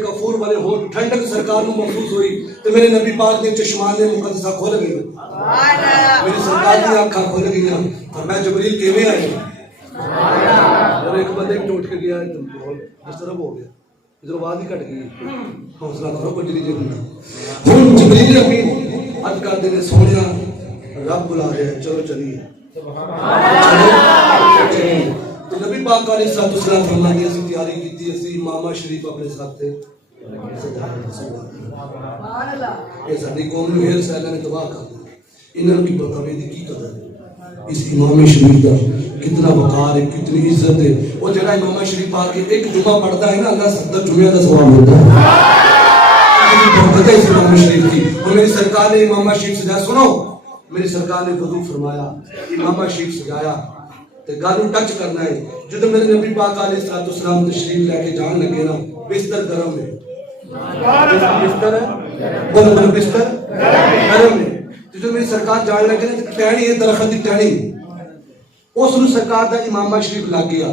کفور والے ہونٹ ٹھنڈک سرکار نو محسوس ہوئی تو میرے نبی پاک نے چشمان مقدسہ کھول گئی میری سرکار دی آنکھاں کھول گئی اور میں جبریل کیویں آئے جب ایک بندے ٹوٹ کے گیا اس طرح ہو گیا ادھر آواز ہی کٹ گئی حوصلہ کرو کوئی جلدی جلدی ہن جبریل امین عرض کر دے سونیا رب بلا رہا ہے چلو چلیے تو نبی پاک علیہ الصلوۃ والسلام فرماتے ہیں اسی تیاری کیتی اسی امامہ شریف اپنے ساتھ تھے سبحان اللہ یہ ساری قوم نو ہیر سیلہ نے تباہ کر دیا انہاں کی بتاوے دی کی قدر ہے اس امام شریف کا کتنا وقار ہے کتنی عزت ہے وہ جڑا امام شریف آ کے ایک جمعہ پڑھتا ہے نا اللہ 70 جمعہ کا ثواب دیتا ہے برکت ہے اس امام شریف کی اور میری سرکار نے امام شریف سجایا سنو میری سرکار نے وضو فرمایا امام شریف سجایا تے گالو ٹچ کرنا ہے جب میرے نبی پاک علیہ الصلوۃ والسلام تشریف لے کے جان لگے نا بستر گرم ہے بستر ہے بولو بستر گرم ہے جو میری سرکار جان لگے نا ٹہنی ہے درخت کی ٹہنی اس نو سرکار دا امامہ شریف لگ گیا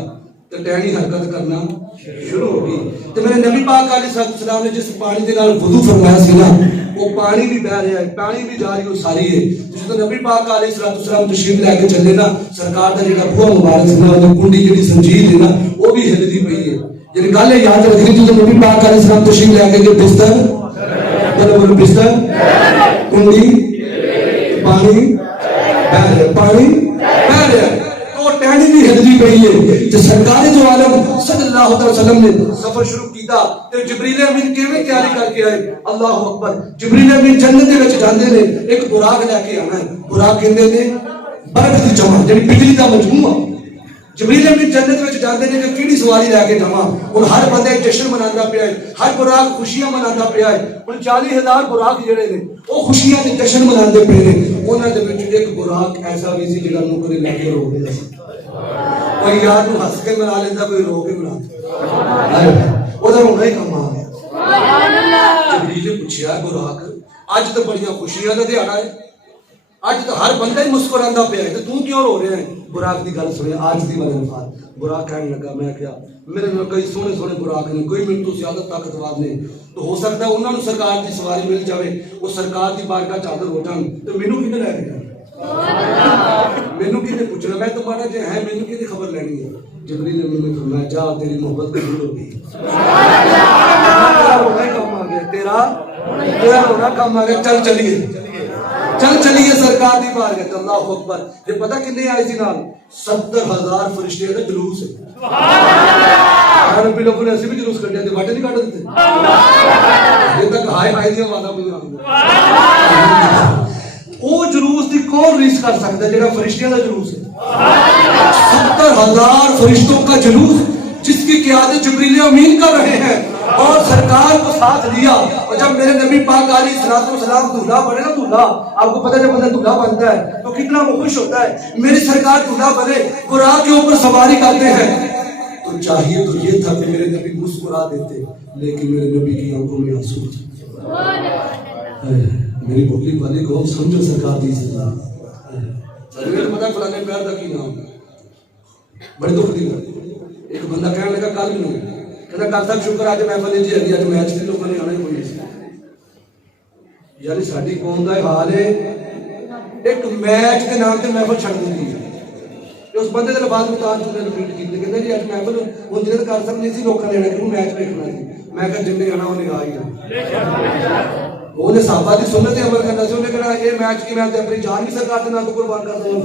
تے ٹہنی حرکت کرنا شروع ہو گئی تے میرے نبی پاک علیہ الصلوۃ والسلام نے جس پانی دے نال وضو فرمایا سی نا وہ پانی بھی بہ رہا ہے پانی بھی جاری ہو ساری ہے جس تو نبی پاک علیہ الصلوۃ والسلام تشریف لے کے چلے نا سرکار دا جڑا بوہا مبارک سی نا وہ کنڈی جڑی سنجیل ہے نا وہ بھی ہلدی پئی ہے یعنی گل یاد رکھنی جو نبی پاک علیہ السلام تشریف لے کے گئے بستر بولو بستر کنڈی پانی بہ رہا ہے پانی بہ رہا ہے تو ٹہنی بھی ہلدی پئی ہے جو سرکار جو عالم صلی اللہ علیہ وسلم نے سفر شروع کیتا تے جبریل امین کیویں تیاری کر کے آئے اللہ اکبر جبریل امین جنت دے وچ جاندے نے ایک براق لے کے آنا ہے براق کہندے نے برق دی جمع یعنی بجلی دا مجموعہ جبریل امین جنت وچ جاندے نے کہ کیڑی سواری لے کے جاواں ہن ہر بندہ جشن مناتا پیا ہے ہر براق خوشیاں مناتا پیا ہے ہن 40000 براق جڑے نے او خوشیاں دے جشن مناندے پے نے انہاں دے وچ ایک براق ایسا بھی سی جڑا نوکر لے کے رو گیا سی کوئی یار نو ہس کے منا لیتا, کوئی رو کے منا. ادھر ہونا ہی کم آ گیا. جبریل نے پوچھا براق اج تو بڑی خوشیاں کا دیہڑا ہے, اج تو ہر بندہ ہی مسکراتا پیا ہے, تو کیوں رو رہے ہیں؟ براق کی گل سنے آج دی والے الفاظ. براق کہنے لگا میں کیا میرے میں کئی سونے سونے براق نے, کوئی میرے تو زیادہ طاقتور نہیں, تو ہو سکتا ہے انہوں نے سرکار کی سواری مل جائے, وہ سرکار کی بارگاہ چادر ہو جان, تو مینوں کنے لے کے مینوں کنے پوچھنا, میں تمہارا جو ہے مینوں کنے خبر لینی ہے؟ جبریل نے مینوں فرمایا جا تیری محبت قبول ہو گئی. تیرا رونا کم آ گیا, تیرا رونا کم آ گیا. چل چلیے چل چلیے سرکار دی بار گئے. اللہ اکبر. یہ پتہ کتنے آئے تھی نال 70,000 فرشتے کا جلوس ہے. ربی لوگوں نے ایسے بھی جلوس کر دیا تھے, واٹے نہیں کاٹ دیتے یہ تک ہائے ہائے دیا وعدہ بھی وہ جلوس دی کون ریس کر سکتا ہے جہاں فرشتیاں کا جلوس ہے. 70,000 فرشتوں کا جلوس جس کی قیادت جبریل امین کر رہے ہیں, اور سرکار کو ساتھ لیا. اور جب میرے نبی پاک علیہ السلام دولہا بنے نا, دولہا آپ کو پتہ جب بندہ دولہا بنتا ہے تو کتنا وہ خوش ہوتا ہے. میری سرکار دولہا بنے, براق کے اوپر سواری کرتے ہیں, تو چاہیے تو یہ تھا کہ میرے نبی مسکرا دیتے, لیکن میرے نبی کی آنکھوں میں آنسو تھے. میری بھولی والی کو سمجھو سرکار دی سزا. میرے پتہ فلانے پیار کا کی نام بڑے دکھ دی. ایک بندہ کہنے لگا کل نہیں کہنا کل تک شکر آج محفل جی اگلی اج میچ سے لوگوں نے آنا ہی کوئی نہیں. یعنی ساری قوم کا حال ہے ایک میچ کے نام سے محفل چھڑ دی. اس بندے کے لفاظ متاز نے ریپیٹ کیتے, کہتے جی اج محفل ہوں جنہیں کر سکتے نہیں سی لوگوں نے لینا کہ میچ دیکھنا سی. میں کہا جن نے آنا انہیں آ ہی جانا. انہیں صحابہ کی سنت عمل کرنا سی. انہیں کہنا یہ میچ کی میں اپنی جان بھی سرکار کے نام کو قربان کرتا ہوں.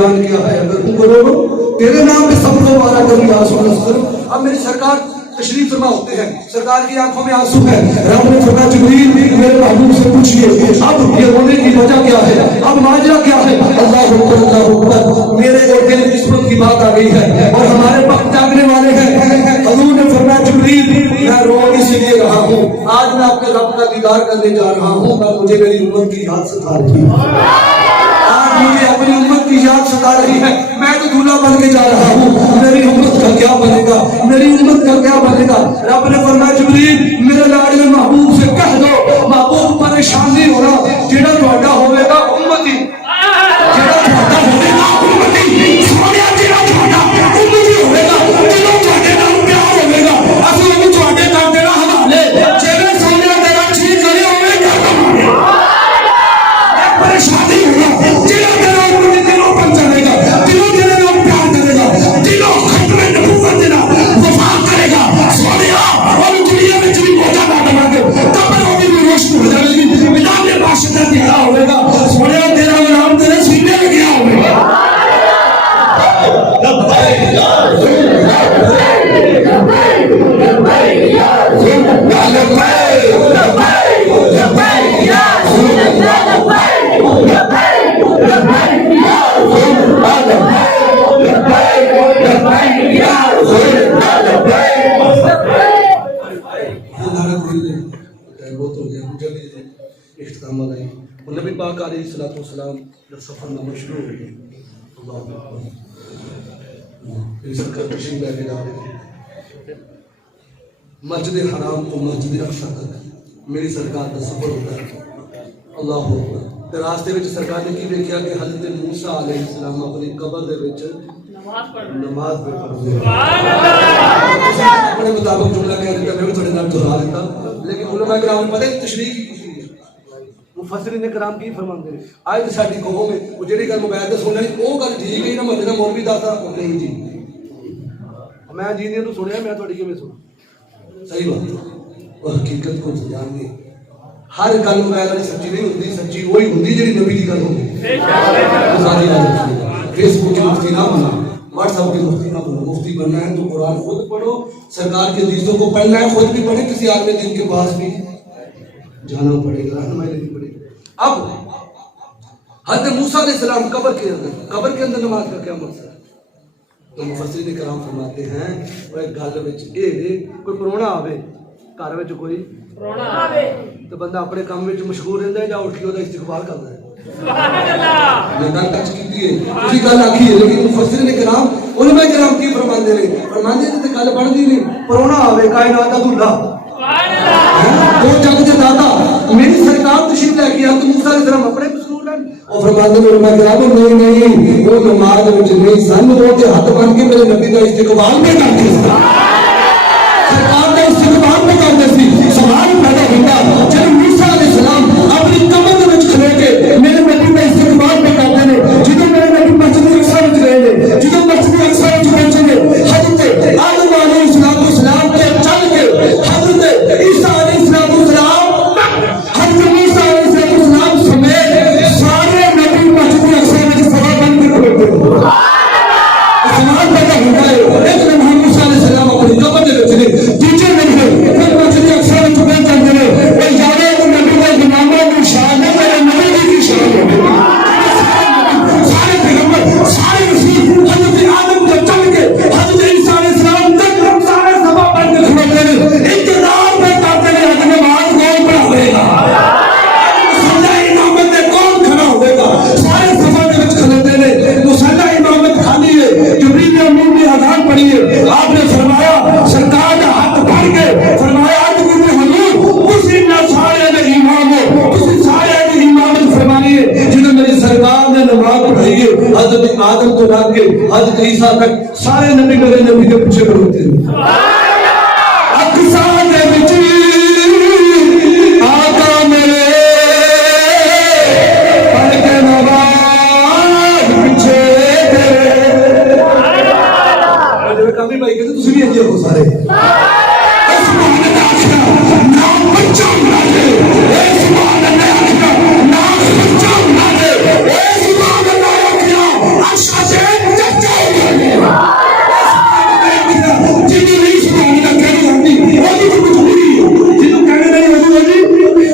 جان کیا ہے اگر تم کرو تیرے نام پہ سب کو مارا کرو یا رسول اللہ. اب میری سرکار تشریف فرما ہوتے ہیں, سرکار کی آنکھوں میں آنسو ہے. رب نے فرمایا جبریل میرے محبوب سے پوچھئے اب یہ رونے کی وجہ کیا ہے, اب ماجرا کیا ہے؟ اللہ اکبر اللہ اکبر. میرے اور دل قسمت کی بات آ گئی ہے اور ہمارے وقت جاگنے والے ہیں. حضور نے فرمایا جبریل میں رو اس لیے رہا ہوں, آج میں اپنے رب کا دیدار کرنے جا رہا ہوں, پر مجھے میری امت کی یاد ستا رہی ہے. آج مجھے اپنی امت کی یاد ستا رہی ہے. میں تو دولہا بن کے جا رہا ہوں, میری امت کا کیا بنے گا, میری امت کا کیا بنے گا؟ رب نے فرمایا جبریل میرے لاڈلے محبوب سے کہہ دو محبوب پریشان نہیں ہونا, جڑا تہاڈا ہوے گا امتی, جڑا تہاڈا ہوے گا امتی, سونیا جڑا تہاڈا امتی ہوے گا, جڑا تہاڈے نال پیار ہوے گا, اسی وہ تہاڈے نال تیرا حوالے, جڑا سونیا تیرا ٹھیک کرے ہوے گا. پریشانی ہوگا جڑا تیرا امتی دلوں پر چلے گا, دلوں تیرے نال پیار کرے گا, دلوں ختم نبوت دینا وفا کرے گا. سونیا اور دنیا میں جی موجہ نہ بنا کے قبر ہوگی بھی روشن ہو جائے گی, میدان باشندہ دکھا ہوئے گا. سونیا تیرا غلام تیرے سینے میں گیا ہوئے گا. لبیک یا رسول اللہ, لبیک لبیک یا رسول اللہ, لبیک لبیک لبیک یا رسول اللہ, لبیک لبیک لبیک یا رسول اللہ, لبیک لبیک یا رسول اللہ, لبیک. بہت ہو گیا, جلدی اختتام والا ہے. نبی پاک علیہ الصلوۃ والسلام کا سفر نامہ شروع ہو گیا. اللہ اکبر. اس سرکار تشریف لے کے جا رہے تھے مسجد حرام کو مسجد اقصی تک میری سرکار کا سفر ہوتا ہے. اللہ اکبر. راستے میں سرکار نے کی دیکھا کہ حضرت موسیٰ علیہ السلام اپنی قبر دے وچ نماز پہ پڑھتے ہیں. اپنے مطابق جملہ کہہ دیتا, میں بھی تھوڑے نام دہرا دیتا, لیکن علماء کرام نے پتہ تشریح کی کسی ہے. مفسرین کرام کی فرماتے ہیں آج تو ساری قوم میں وہ جہی گل موبائل سے سننا وہ گل ٹھیک ہے نا, مدینہ مولوی دستا نہیں جی میں جی نے تو سنیا, میں تھوڑی کیویں سنا. صحیح بات, وہ حقیقت کو جاننے ہر گل موبائل والی سچی نہیں ہوتی, سچی وہی ہوتی جی نبی کی گل ہوتی. فیس بک کی مفتی نہ بنا, واٹس ایپ کی مفتی نہ بنا. مفتی بننا ہے تو قرآن خود پڑھو, سرکار کے حدیثوں کو پڑھنا ہے خود بھی پڑھے, کسی عالم دین کے پاس بھی جانا پڑے گا, رہنمائی لینی پڑے گی. اب حضرت موسیٰ علیہ السلام قبر کے اندر نماز کا کیا مقصد ہے؟ تو مفسرین کرام فرماتے ہیں وہ گل وچ اے کوئی پرونا آوے گھر وچ, کوئی پرونا آوے تو بندہ اپنے کام وچ مشغول رہندا ہے, یا اٹھ کے اودا استقبال کردا ہے. یہ گل ٹچ کی ہے اسی گل آخی ہے لیکن مفسرین کرام علماء کرام کی فرماندے نے تے گل بنتی نہیں پرونا آوے کائنات دا دلہا وہ جگ دے دادا میری سرکار تشریف لے کے حضرت موسیٰ علیہ السلام اپنے مسئول ہیں اور فرماندے نے علماء کرام نہیں وہ نماز وچ نہیں سن وہ تے ہاتھ بن کے میرے نبی دا استقبال پہ کرتے سرکار دا استقبال پہ کرتے سی سوال پیدا ہوتا جب موسیٰ علیہ السلام اپنی کمر دے وچ کھلو کے میرے نبی دا استقبال پہ کرتے ہیں جدوں میرے نبی مسجد اقصی وچ گئے نے جدوں مسجد اقصی وچ پہنچے نے حضرت آدم علیہ السلام تے چل کے حضرت عیسیٰ علیہ السلام حضرت موسیٰ علیہ السلام سمیت سارے نبی مسجد اقصی وچ سوا بن کے کھڑوتے ہیں سوال پیدا ہوتا ہے ایک نبی موسیٰ علیہ السلام اپنی قبر دے وچ نے دوجے نبی پھر مسجد اقصی وچ پہنچ جاندے نے اے یارو نبی دا اماموں دی شان ہے میرے نبی دی شان ہے سارے پیغمبر سارے رسول حضرت آدم سے چل کے حضرت عیسیٰ علیہ السلام تک سارے سبا بن کے کھڑوتے ہیں انتظار میں کرتے ہیں کہ نماز کون پڑھاوے گا مصلی امامت میں کون کھڑا ہوئے گا سارے سبا کے وچ کھڑوتے ہیں مصلی امامت خالی ہے جبریل نے امین نے اذان پڑھی ہے آپ نے فرمایا سرکار کا ہاتھ بھر کے فرمایا کہ حضور اسی نہ سارے نے امام ہو اسی سارے نے امامت فرمانی ہے جنہوں میری سرکار نے نماز پڑھائی ہے حضرت آدم تو لگ کے حضرت عیسیٰ تک سارے نبی میرے نبی کے پیچھے کھڑوتے ہیں اقصا دے وچ آقا میرے پڑھ کے نماز پیچھے تیرے جب کبھی بھائی کہتے تسی بھی انجے ہو سارے سبحان اللہ نام بچہ بنا دے اے سبحان اللہ نام بچہ بنا دے اے سبحان اللہ کیا عرشہ سے چچا ہو گیا جنہوں نہیں سبحان اللہ کہنے جانتی وہ بھی مجبوری ہے جنہوں کہنے نہیں ہوتی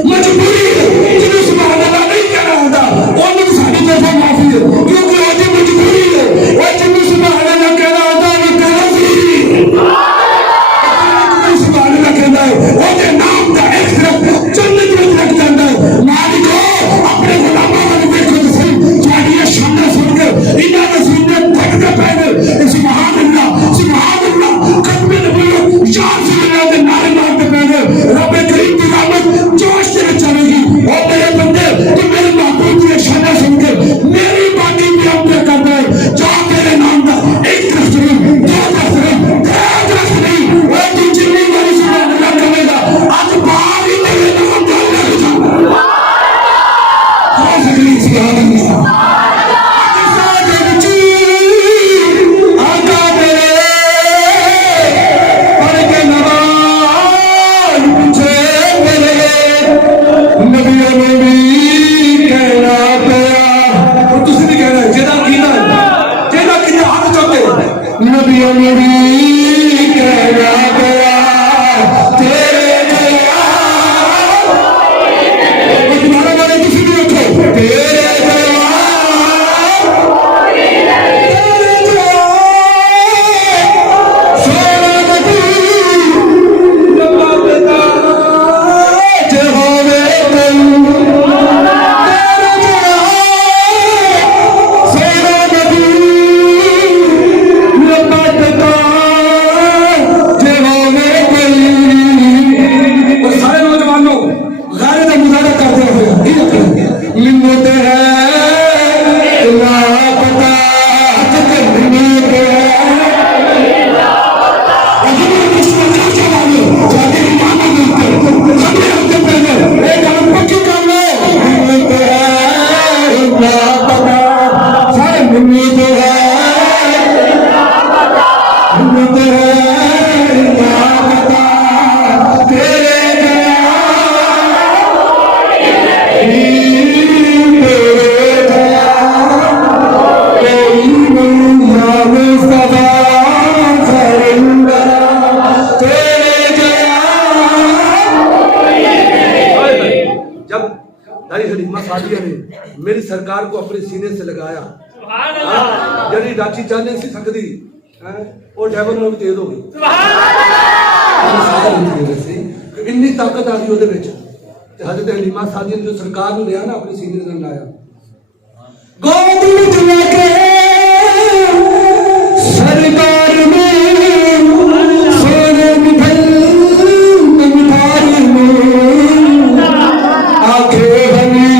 مجبوری ہے جنہوں سبحان اللہ نہیں کہنا ہوتا وہ بھی ساری طرف معافی ہے کیونکہ وہ بھی مجبوری ہے وہ جنہوں سبحان اللہ کہنا ہوتا وہ کہنا ضروری ہے سبحان اللہ کہنا ہے وہ کے نام کا ایک طرف جنت میں رکھ جاتا ہے مالکو اپنے غلاموں کو دیکھو تو صحیح تمہاری یہ شامل سن کر انہاں نے سننے تھکتے پہنے سبحان اللہ قدم نبوت یاد سے بنا دے نعرے مارتے پہنے رب کریم کی رحمت جوش سے چلے گی اور میرے بندے تو میرے محبوب کی شانہ سن کر میری باقی بھی اپنے کر دے جہاں تیرے نام دا ایک طرف سے دو طرف سے تیرے طرف سے نہیں وہ تو جنی والی سبحان اللہ کرے گا آج باری میرے نام دا اللہ ہو جانا خواہ سکلی سبحان اللہ میری سرکار کو اپنے سینے سے لگایا جڑی ڈاچی چاہنے سی سکتی وہ ڈیول میں بھی تیز ہو گئی انی طاقت آ گئی وہ حضرت حلیمہ سعدیہ جو سرکار نے لیا نا اپنے سینے سے لایا گود میں کے سرکار میں سونے مٹھل مٹھائی میں آنکھیں بنی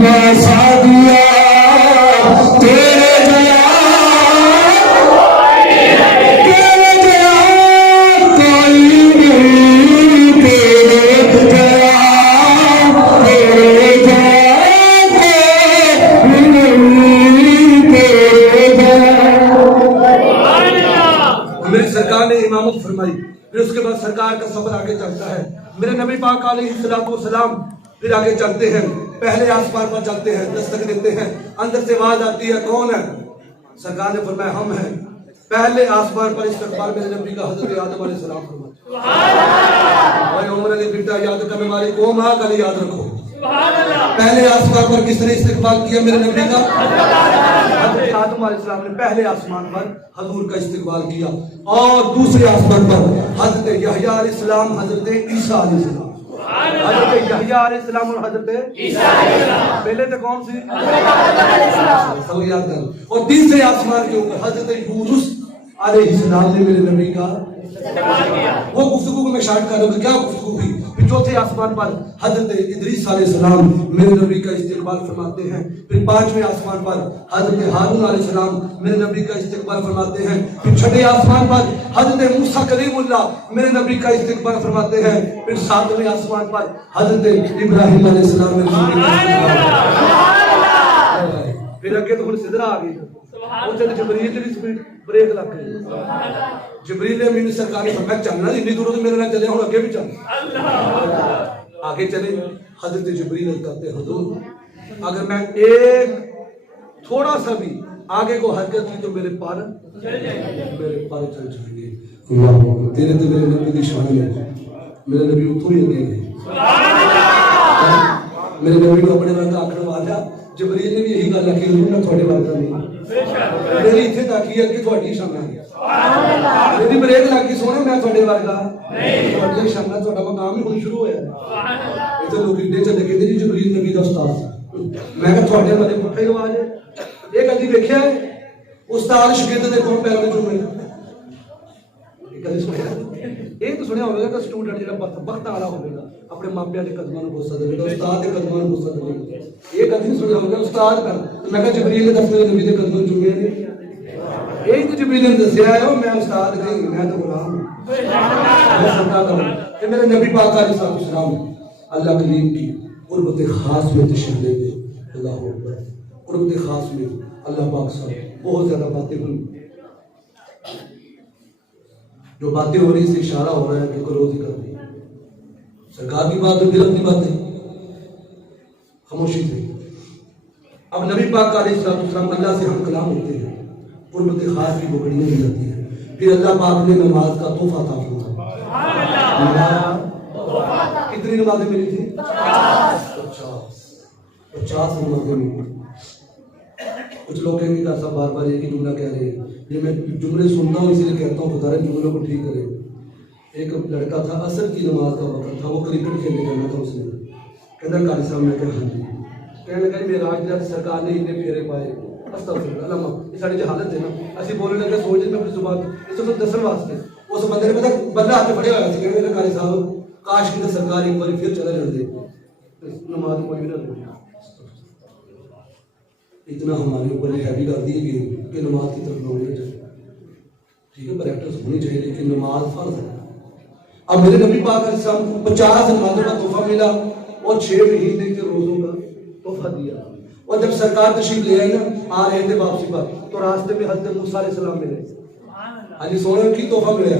میں سادیا تیرے جیا کوئی نہیں تیرے جیا تیرے جیا میری سرکار نے امامت فرمائی، پھر اس کے بعد سرکار کا سفر آگے چلتا ہے. میرے نبی پاک علیہ الصلوۃ والسلام پھر آگے چلتے ہیں، پہلے آسمان پر چلتے ہیں، دستک دیتے ہیں، اندر سے آواز آتی ہے کون ہے؟ سرکار نے فرمایا ہم ہیں. پہلے آسمان پر استقبال میرے نبی کا حضرت آدم علیہ السلام فرمایا. بھائی عمر علی بیٹا یاد کرنے والی قوم آ کر یاد رکھو. پہلے آسمان پر کس نے استقبال کیا میرے نبی کا؟ حضرت آدم علیہ السلام نے پہلے آسمان پر حضور کا استقبال کیا، اور دوسرے آسمان پر حضرت یحییٰ علیہ السلام، حضرت عیسیٰ علیہ السلام، حضرت یحییٰ علیہ السلام اور حضرت عیسیٰ علیہ السلام. پہلے تو کون سی؟ سب یاد کر. اور تیسرے آسمان کے اوپر حضرت یونس علیہ السلام نے میرے نبی کا وہ گفتگو کو میں شارٹ کر رہا ہوں. کیا گفتگو ہوئی؟ پھر چوتھے آسمان پر حضرت ادریس علیہ السلام میرے نبی کا استقبال فرماتے ہیں. پھر پانچویں آسمان پر حضرت ہارون علیہ السلام میرے نبی کا استقبال فرماتے ہیں. پھر چھٹے آسمان پر حضرت موسیٰ کلیم اللہ میرے نبی کا استقبال فرماتے ہیں. پھر ساتویں آسمان پر حضرت ابراہیم علیہ السلام میرے نبی کا استقبال. پھر اگے تو سدرا آ گئی، جبریل کی سپیڈ بریک لگ گئی. جبریل نے میری سرکار نے فرمایا چلنا اتنی دور تو میرے نہ چلے ہوں، اگے بھی چل. آگے چلے. حضرت جبریل کہتے حضور اگر میں ایک تھوڑا سا بھی آگے کو حرکت کی تو میرے پار چل جائیں گے. اللہ تیرے تو میرے نبی کی شان ہے. میرے نبی اتوں ہی اگے گئے. میرے نبی کو اپنے ورگا آخر والا جبریل نے بھی یہی گل آخی میں تھوڑے ورگا نہیں، میری اتنے تک ہے کہ تھوڑی شان ہے. میری بریک لگ گئی سونے میں تھوڑے ورگا نہیں، شان تھوڑا مقام ہی ہونی شروع ہوا. اتنے لوگ ایڈے چلے کہتے جی جبریل نبی کا استاد. میں کہ تھوڑے والے پٹھا ہی رواج ہے. یہ کدی ویکھیا ہے استاد شاگرد دے کول پیر میں چومے؟ یہ تو سنیا ہوگا کہ اسٹوڈنٹ جڑا وقت والا ہوگا اپنے ماپیاں کے قدموں میں بوسا دے گا، استاد کے قدموں میں بوسا دے گا. یہ کدی نہیں سنیا ہوگا استاد کر. میں کہ جبریل نے دسویں نبی کے قدموں میں چومے نہیں. یہی تو جبریل نے دسیا ہے میں استاد نہیں، میں تو غلام ہوں. میں سرکار کروں کہ میرے نبی پاک علیہ السلام اللہ کریم کی قربت خاص میں تشریف لے گئے. اللہ اکبر. قربت خاص میں اللہ پاک صاحب بہت زیادہ باتیں ہوئی. جو باتیں ہو رہی سے اشارہ ہو رہا ہے کہ کروز ہی کر دی. سرکار کی بات تو پھر اپنی باتیں خاموشی تھی. اب نبی پاک علیہ السلام اللہ سے ہم کلام ہوتے ہیں، قربت خاص کی بکڑیاں دی جاتی ہیں. پھر اللہ پاک نے نماز کا تحفہ عطا فرمایا. کتنی نمازیں ملی تھی؟ 50 نمازیں ملی. کچھ لوگ کہیں گے کہ ایسا بار بار ایک ہی جملہ کہہ رہے ہیں. یہ میں جملے سنتا ہوں اسی لیے کہتا ہوں خدا رہے جملوں کو ٹھیک کرے. ایک لڑکا تھا، عصر کی نماز کا وقت تھا، وہ کرکٹ کھیلنے جانا تھا. اس نے کہنا قاری صاحب میں کہ ہاں جی. کہنے لگا میرا آج دن سرکار نے اتنے پھیرے پائے. استغفر اللہ، یہ ساری جہالت ہے نا. اسی بولنے لگے سوچ میں اپنی زبان اس کو دسن واسطے. اس بندے نے پتا بندہ ہاتھ پڑے ہوا سی. کہنے لگا قاری صاحب کاش کی سرکار ایک بار پھر چلا جاتے نماز کوئی بھی نہ لے. اتنا ہمارے اوپر ہیوی کر دی گئی کہ نماز کی طرف لوگ نہیں جائے. ٹھیک ہے پریکٹس ہونی چاہیے لیکن نماز فرض ہے. اب میرے نبی پاک علیہ السلام کو 50 نمازوں کا تحفہ ملا اور 6 مہینے کے روزوں کا تحفہ دیا. اور جب سرکار تشریف لے آئی نا آ رہے تھے واپسی پر تو راستے میں حضرت موسیٰ علیہ السلام ملے. علی سونے کی تحفہ ملا.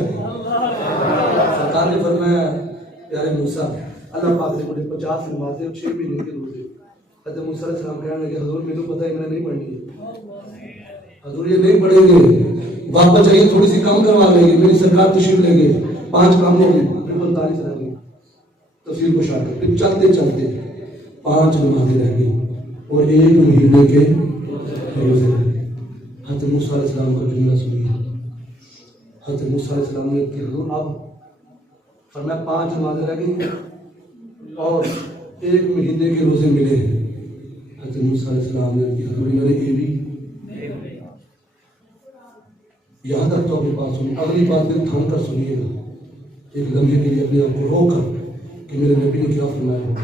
سرکار نے فرمایا پیارے موسیٰ اللہ پاک نے مجھے 50 نمازیں اور 6 مہینے کے روزے. حضرت موسیٰ علیہ السلام کہنے لگے حضور مجھے پتہ ہے انہیں نہیں پڑھنی ہے. حضور یہ نہیں پڑھیں گے، واپس چاہیے تھوڑی سی کم کروا لیں گے. میری سرکار تشریف لیں گے 5 کام ہو گئی. پھر 45 رہ گئی. تفسیر کو شاہ کر پھر چلتے چلتے 5 نمازیں رہ گئی اور 1 مہینے کے روزے رہ گئے. حضرت موسیٰ علیہ السلام کا جملہ سنیے. حضرت موسیٰ علیہ السلام نے کہ حضور اب فرمایا 5 نمازیں رہ گئی اور 1 مہینے کے روزے ملے. حضرت حضرت موسیٰ علیہ السلام نے یہ بھی یہاں تک تو اپنے پاس سنی. اگلی بات دل تھام کر سنیے گا ایک لمحے کے لیے اپنے آپ کو رو کر کہ میرے نبی نے کیا فرمایا.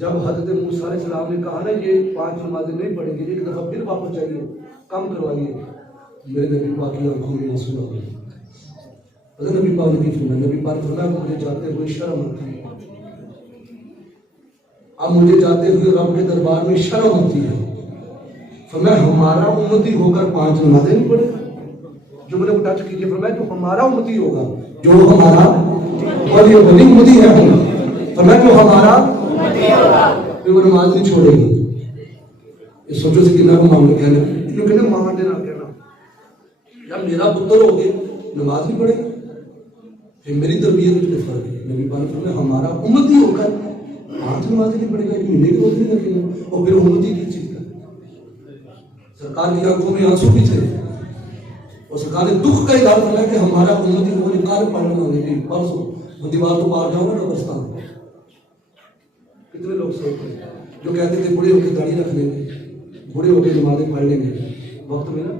جب حضرت موسیٰ علیہ السلام نے کہا نا یہ 5 نمازیں نہیں پڑھیں گے ایک دفعہ پھر واپس جائیے کم کروائیے, میرے نبی پاک کی آنکھوں میں آنسو آ گئے. حضرت نبی پاک نے کی فرمایا, نبی پاک فرمایا کہ مجھے جاتے ہوئے شرم آتی ہے. اب مجھے جاتے ہوئے رب کے دربار میں شرم آتی ہے. فرمایا ہمارا امتی ہو کر 5 نمازیں نہیں پڑھے. جو میں نے ٹچ کیجیے فرمایا جو ہمارا امتی ہوگا, جو ہمارا ولی امتی ہے ہم, فرمایا جو ہمارا پھر وہ نماز نہیں چھوڑے گی. یہ سوچو سے کتنا کو معاملہ کہنا انہوں کہنا ماں دینا کہنا جب میرا پتر ہو گئے نماز نہیں پڑھے پھر میری تربیت میں فرق ہے. نبی پاک نے فرمایا ہمارا امتی ہو کر 5 نمازیں نہیں پڑھے گا, ایک مہینے کے روز نہیں رکھے گا, اور پھر امتی کی چیز کا سرکار کی آنکھوں میں آنسو بھی تھے اور سرکار نے دکھ کا اظہار فرمایا کہ ہمارا امتی ہو گئے. کال پڑھنا ہوگی پرسوں دیوار تو پار جاؤ نا قبرستان. کتنے لوگ سوچتے ہیں جو کہتے تھے بوڑھے ہو کے داڑھی رکھ لیں گے, بوڑھے ہو کے نمازیں پڑھ لیں گے, وقت میں نا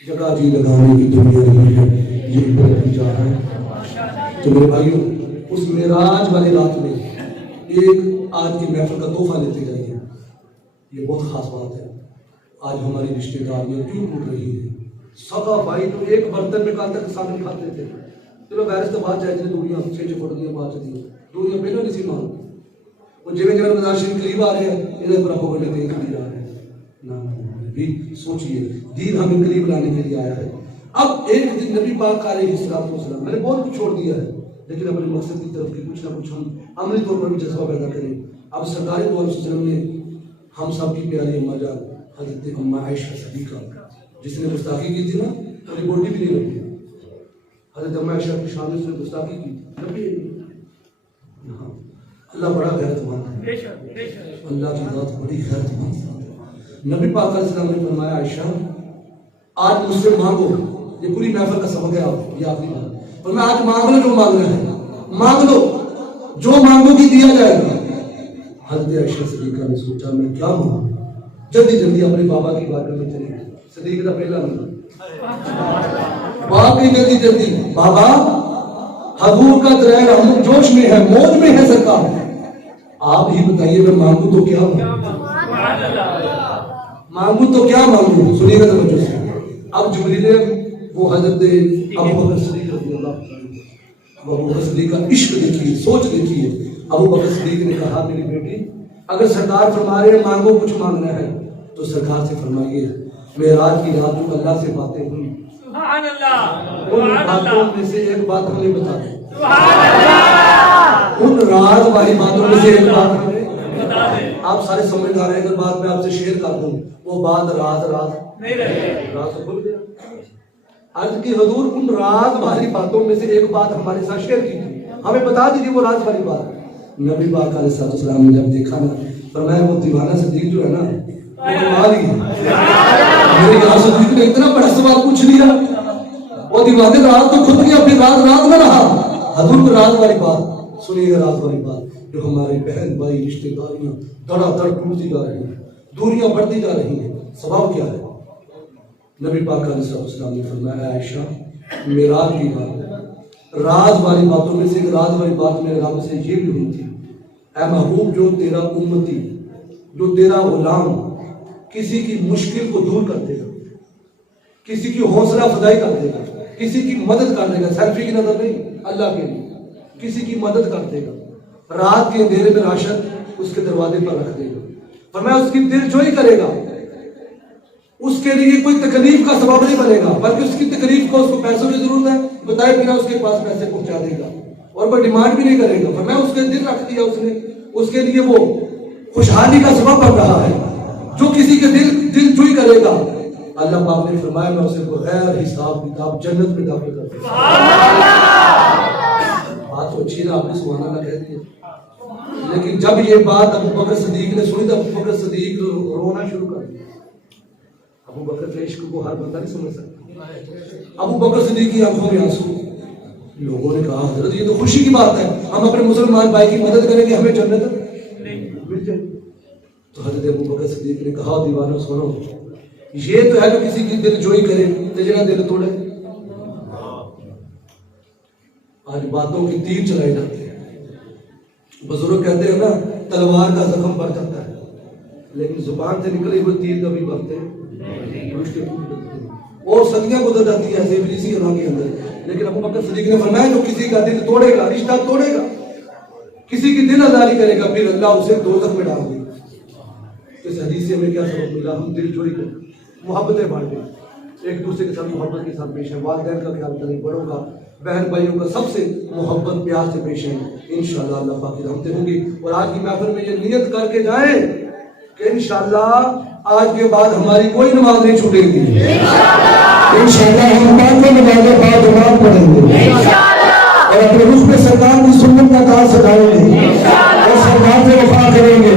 جگہ جی لگانے کی دنیا نہیں ہے, یہ بڑھ جا رہا ہے. تو میرے بھائیوں اس معراج والی رات میں ایک آج کی محفل کا تحفہ لیتے جائیے. یہ بہت خاص بات ہے. آج ہماری رشتے داریاں کیوں ٹوٹ رہی ہیں. سگا بھائی تو ایک برتن میں کل تک سامنے کھاتے تھے, چلو وائرس تو بات جائے دنیا 6 فٹ دیا بات چلی دنیا پہلے نہیں سی مان وہ جی جب رمضان شریف قریب آ رہے ہیں ادھر پر آپ بڑے دین قریب آ رہے ہیں. بھی سوچئے دین ہمیں قریب لانے کے لیے آیا ہے. اب ایک دن نبی پاک علیہ السلام میں نے بہت کچھ چھوڑ دیا ہے لیکن اپنے مقصد کی طرف کی کچھ نہ کچھ ہم عملی طور پر بھی جذبہ پیدا کریں. اب سرکار دو علیہ وسلم نے ہم سب کی پیاری اماں جان حضرت اماں عائشہ صدیقہ جس نے گستاخی کی تھی نا تو بوٹی بھی نہیں لگی. حضرت اماں عائشہ کی شان میں گستاخی کی نبی اللہ بڑا غیرت مند ہے, اللہ کی ذات بڑی غیرت مند ہے. نبی پاک علیہ السلام نے فرمایا عائشہ آج مجھ سے مانگو, یہ پوری محفل کا سبق ہے. آپ یہ آخری بات فرمایا آج مانگ لو جو مانگنا ہے مانگ لو, جو مانگو گی دیا جائے گا. حضرت عائشہ صدیقہ نے سوچا میں کیا مانگوں, جلدی جلدی اپنے بابا کی بات کرنے چلے گئے. صدیق کا پہلا نام باپ کی جلدی جلدی بابا حضور کا درائے رحمت جوش میں ہے موج میں ہے سرکار, آپ ہی بتائیے میں مانگوں تو کیا مانگوں تو کیا مانگوں. سنیے گا توجہ سے. اب جبریل وہ حضرت ابو بکر صدیق رضی اللہ عنہ, ابو بکر صدیق کا عشق دیکھیے, سوچ دیکھیے. ابو بکر صدیق نے کہا میری بیٹی اگر سرکار فرما رہے ہیں مانگو کچھ مانگنا ہے تو سرکار سے فرمائیے معراج کی رات جو اللہ سے باتیں ہوئی ان باتوں میں سے ایک بات ہمیں بتا دیں, ان راز والی باتوں میں سے ایک بات ہمیں آپ سارے سمجھدار ہیں. اگر بات میں آپ سے شیئر کر دوں وہ بات رات نہیں رہے رات سے بھول گیا. عرض کی حضور ان راز والی باتوں میں سے ایک بات ہمارے ساتھ شیئر کی تھی, ہمیں بتا دیجیے وہ راز والی بات. نبی پاک علیہ السلام نے جب دیکھا نا فرمایا وہ دیوانہ صدیق جو ہے نا وہ کمال ہی ہے. میرے یہاں صدیق نے اتنا بڑا سوال پوچھ لیا, وہ دیوانے رات تو خود کی اپنی رات نہ رہا. حضور کو راز والی بات سنیے گا, راز والی بات جو ہمارے بہن بھائی رشتے داریاں دڑا دڑ ٹوٹتی جا رہی ہیں, دوریاں بڑھتی جا رہی ہیں, سبب کیا ہے. نبی پاک علیہ السلام نے فرمایا عائشہ معراج کی بات راز والی باتوں میں سے ایک راز والی بات میرے رب سے یہ بھی ہوئی تھی, اے محبوب جو تیرا امتی جو تیرا غلام کسی کی مشکل کو دور کر دے گا, کسی کی حوصلہ افزائی کر دے گا, کسی کی مدد کر دے گا, سیلفی کی نظر نہیں اللہ کے لیے, کسی کی مدد کر دے گا, رات کے اندھیرے میں راشن اس کے دروازے پر رکھ دے گا, فرمایا اس کی دل جوئی کرے گا, اس کے لیے کوئی تکلیف کا سبب نہیں بنے گا بلکہ اس کی تکلیف کو اس کو پیسوں کی ضرورت ہے بتائے بنا اس کے پاس پیسے پہنچا دے گا اور کوئی ڈیمانڈ بھی نہیں کرے گا. فرمایا اس کے دل رکھ دیا اس نے, اس کے لیے وہ خوشحالی کا سبب بن رہا ہے. جو کسی کے دل جوئی کرے گا اللہ پاک نے فرمایا میں اسے بغیر حساب کتاب جنت میں داخل کر دوں گا. بات تو اچھی نا, آپ نے سبحان اللہ کہہ دیا, لیکن جب یہ بات ابو بکر صدیق نے سنی تو ابو بکر صدیق رونا شروع کر دیا. ابو بکر کے عشق کو ہر بندہ نہیں سمجھ سکتا. ابو بکر صدیق کی آنکھوں میں آنسو. لوگوں نے کہا حضرت یہ تو خوشی کی بات ہے, ہم اپنے مسلمان بھائی کی مدد کریں گے ہمیں جنت مل جائے. حضرت ابوبکر صدیق نے کہا دیوانوں سنو یہ تو ہے جو کسی کی دل جوئی کرے تو جنہ دل توڑے. آج باتوں کی تیر چلائی جاتی ہے. بزرگ کہتے ہیں نا تلوار کا زخم بڑھ جاتا ہے لیکن زبان سے نکلی ہوئی تیر کبھی بڑھتے اور صدیاں گزر جاتی ہے ایسے ابلیسی اللہ کے اندر. لیکن ابوبکر صدیق نے فرمایا جو کسی کا دل توڑے گا رشتہ توڑے گا کسی کی دل آزاری کرے گا پھر اللہ اسے دوزخ میں ڈال دے گا. اس حدیث سے ہمیں کیا سبق ملا؟ ہم دل جوڑی کریں محبتیں بانٹیں ایک دوسرے کے ساتھ محبت کے ساتھ پیش ہیں. والدین کا خیال کریں بڑوں کا بہن بھائیوں کا سب سے محبت پیار سے پیش ہیں. انشاءاللہ اللہ پاک کی رحمتیں ہوں گی. اور آج کی محفل میں یہ نیت کر کے جائیں کہ انشاءاللہ آج کے بعد ہماری کوئی نماز نہیں چھوٹے گی. انشاءاللہ ہم پانچوں نمازیں بعد جماعت پڑھیں گے اور اپنے رخ میں سرکار کی سنت کا تاج سجائیں گے اور سرکار سے وفا کریں گے.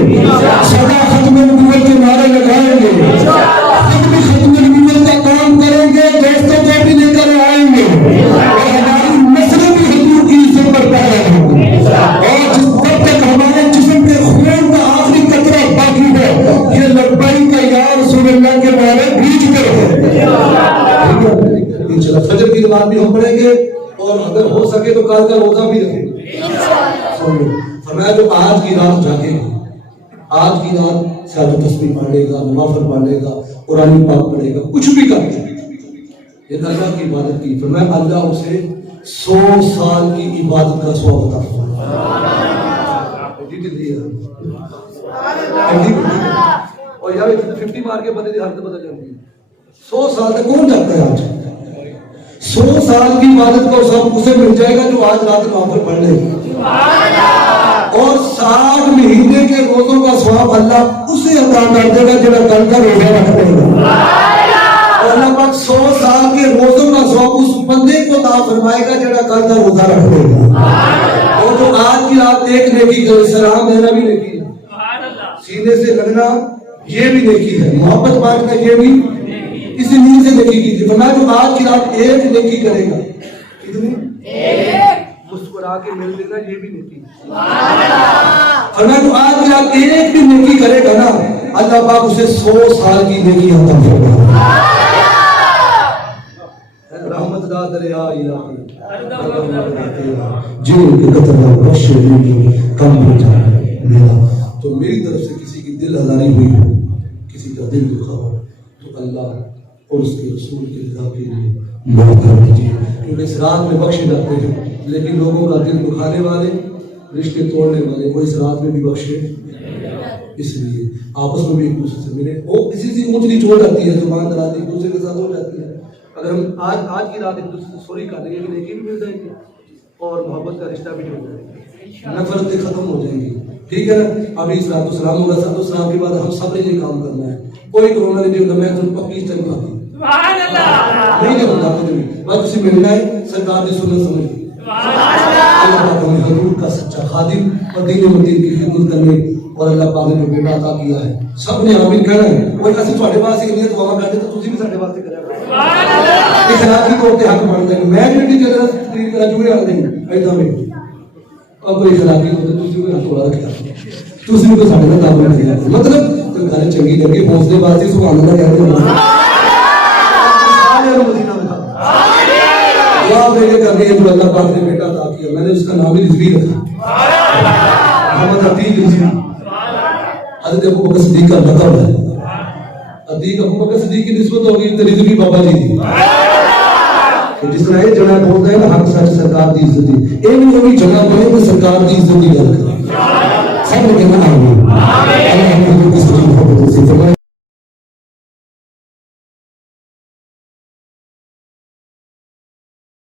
سدا ختم نبوت کے نعرے لگائیں گے. ختم نبوت کا کام کریں گے. دوستوں کو بھی لے کر آئیں گے اور ہماری نسلیں بھی حضور کی عزت پر پیدا ہوں گی. اور جب تک ہمارے جسم کے خون کا آخری قطرہ باقی ہے یہ لبیک کا یا رسول اللہ کے نعرے بھیج کر انشاءاللہ فجر کی نماز بھی ہم پڑھیں گے اور اگر ہو سکے تو کل کا روزہ بھی رکھیں گے. فرمایا جو آج کی رات جاگے گا آج کی رات سیاد و تسبیح پڑھے گا نوافل پڑھے گا قرآن پاک پڑھے گا کچھ بھی کرے یہ اللہ کی عبادت کی. فرمایا اللہ اسے 100 سال کی عبادت کا ثواب عطا فرمائے. اور یار 50 مار کے بندے کی حالت بدل جاتی ہے. 100 سال تک کون جاتا ہے؟ آج 100 سال کی عبادت کا سب اسے مل جائے گا جو آج رات نوافل پڑھ لے گا. اور 60 مہینے کے روزوں کا ثواب اللہ اسے عطا کر دے گا جنہاں کل کا روزہ رکھ دے گا. اور اللہ پاک 100 سال کے روزوں کا ثواب اس بندے کو عطا فرمائے گا جنہاں کل کا روزہ رکھ دے گا. اور جو آج کی رات ایک نیکی کرے سلام دینا بھی نیکی ہے سینے سے لگنا یہ بھی نیکی ہے محبت بانٹنا یہ بھی اسی نیت سے نیکی کی تھی. فرمایا جو آج کی رات ایک نیکی کرے گا کتنی مسکرا کے مل لینا یہ بھی نیکی ہے. فرمایا جو آج کی رات ایک بھی نیکی کرے گا نا اللہ پاک اسے 100 سال کی نیکی عطا فرمائے. رحمت دا دریا الہی جن کے قطرہ بشری کم ہو جائے میرا. تو میری طرف سے کسی کی دل آزاری ہوئی ہو کسی کا دل دکھا ہو تو اللہ اور اس کے رسول کے رضا کے لیے معاف کر دیجیے. کیونکہ اس رات میں بخشے جاتے ہیں لیکن لوگوں کا دل دکھانے والے رشتے توڑنے والے وہ اس رات میں بھی بخشے. اس لیے آپس میں بھی ایک دوسرے سے ملے. وہ کسی سے اونچ نیچ ہو جاتی ہے زبان دراتی ایک دوسرے کے ساتھ ہو جاتی ہے. اگر ہم آج کی رات ایک دوسرے سے سوری کر لیں گے نیکی بھی مل جائے گی اور محبت کا رشتہ بھی جڑ جائے گا نفرتیں ختم ہو جائیں گی. ٹھیک ہے نا. ابھی صلاۃ السلام ہوگا صلاۃ السلام کے بعد ہم سب نے یہ کام کرنا ہے. کوئی کرونا نہیں ہوگا میں تم کو پلیز چل پاتی نہیں ہوتا کچھ بھی بس اسے ملنا ہے سرکار کی سنت سمجھ لی. اللہ پاک ہمیں حضور کا سچا خادم اور دین مدین کی خدمت کرنے اور اللہ پاک نے جو بیٹا عطا کیا ہے سب نے آمین کہنا ہے. کوئی ایسی تھوڑے پاس ایک نیت دعا کرتے تو تسی بھی ساڈے واسطے کرا کرو. اخلاقی طور تے حق بنتا ہے. میں بھی ٹی جدر تقریر کرا جوڑے آ دیں ایدا میں اب کوئی اخلاقی طور تے تسی بھی تھوڑا رکھیا تسی بھی تو ساڈے نال کام نہیں کیا مطلب تو گل چنگی لگی حوصلے بازی سبحان اللہ کہتے ہیں سارے مدینہ میں دعا میرے کرنے جو اللہ پاک نے بیٹا عطا کیا میں نے اس کا نام ہی رضوی رکھا محمد عتیق رضوی. حضرت ابوبکر صدیق کا لقب ہے. عتیق ابوبکر صدیق کی نسبت ہوگی تو رضوی بابا جی تھی. جس طرح یہ جگہ بولتا ہے نا حق سچ سرکار دی عزت دی یہ بھی وہی جگہ بولے کہ سرکار دی عزت دی گل کرے.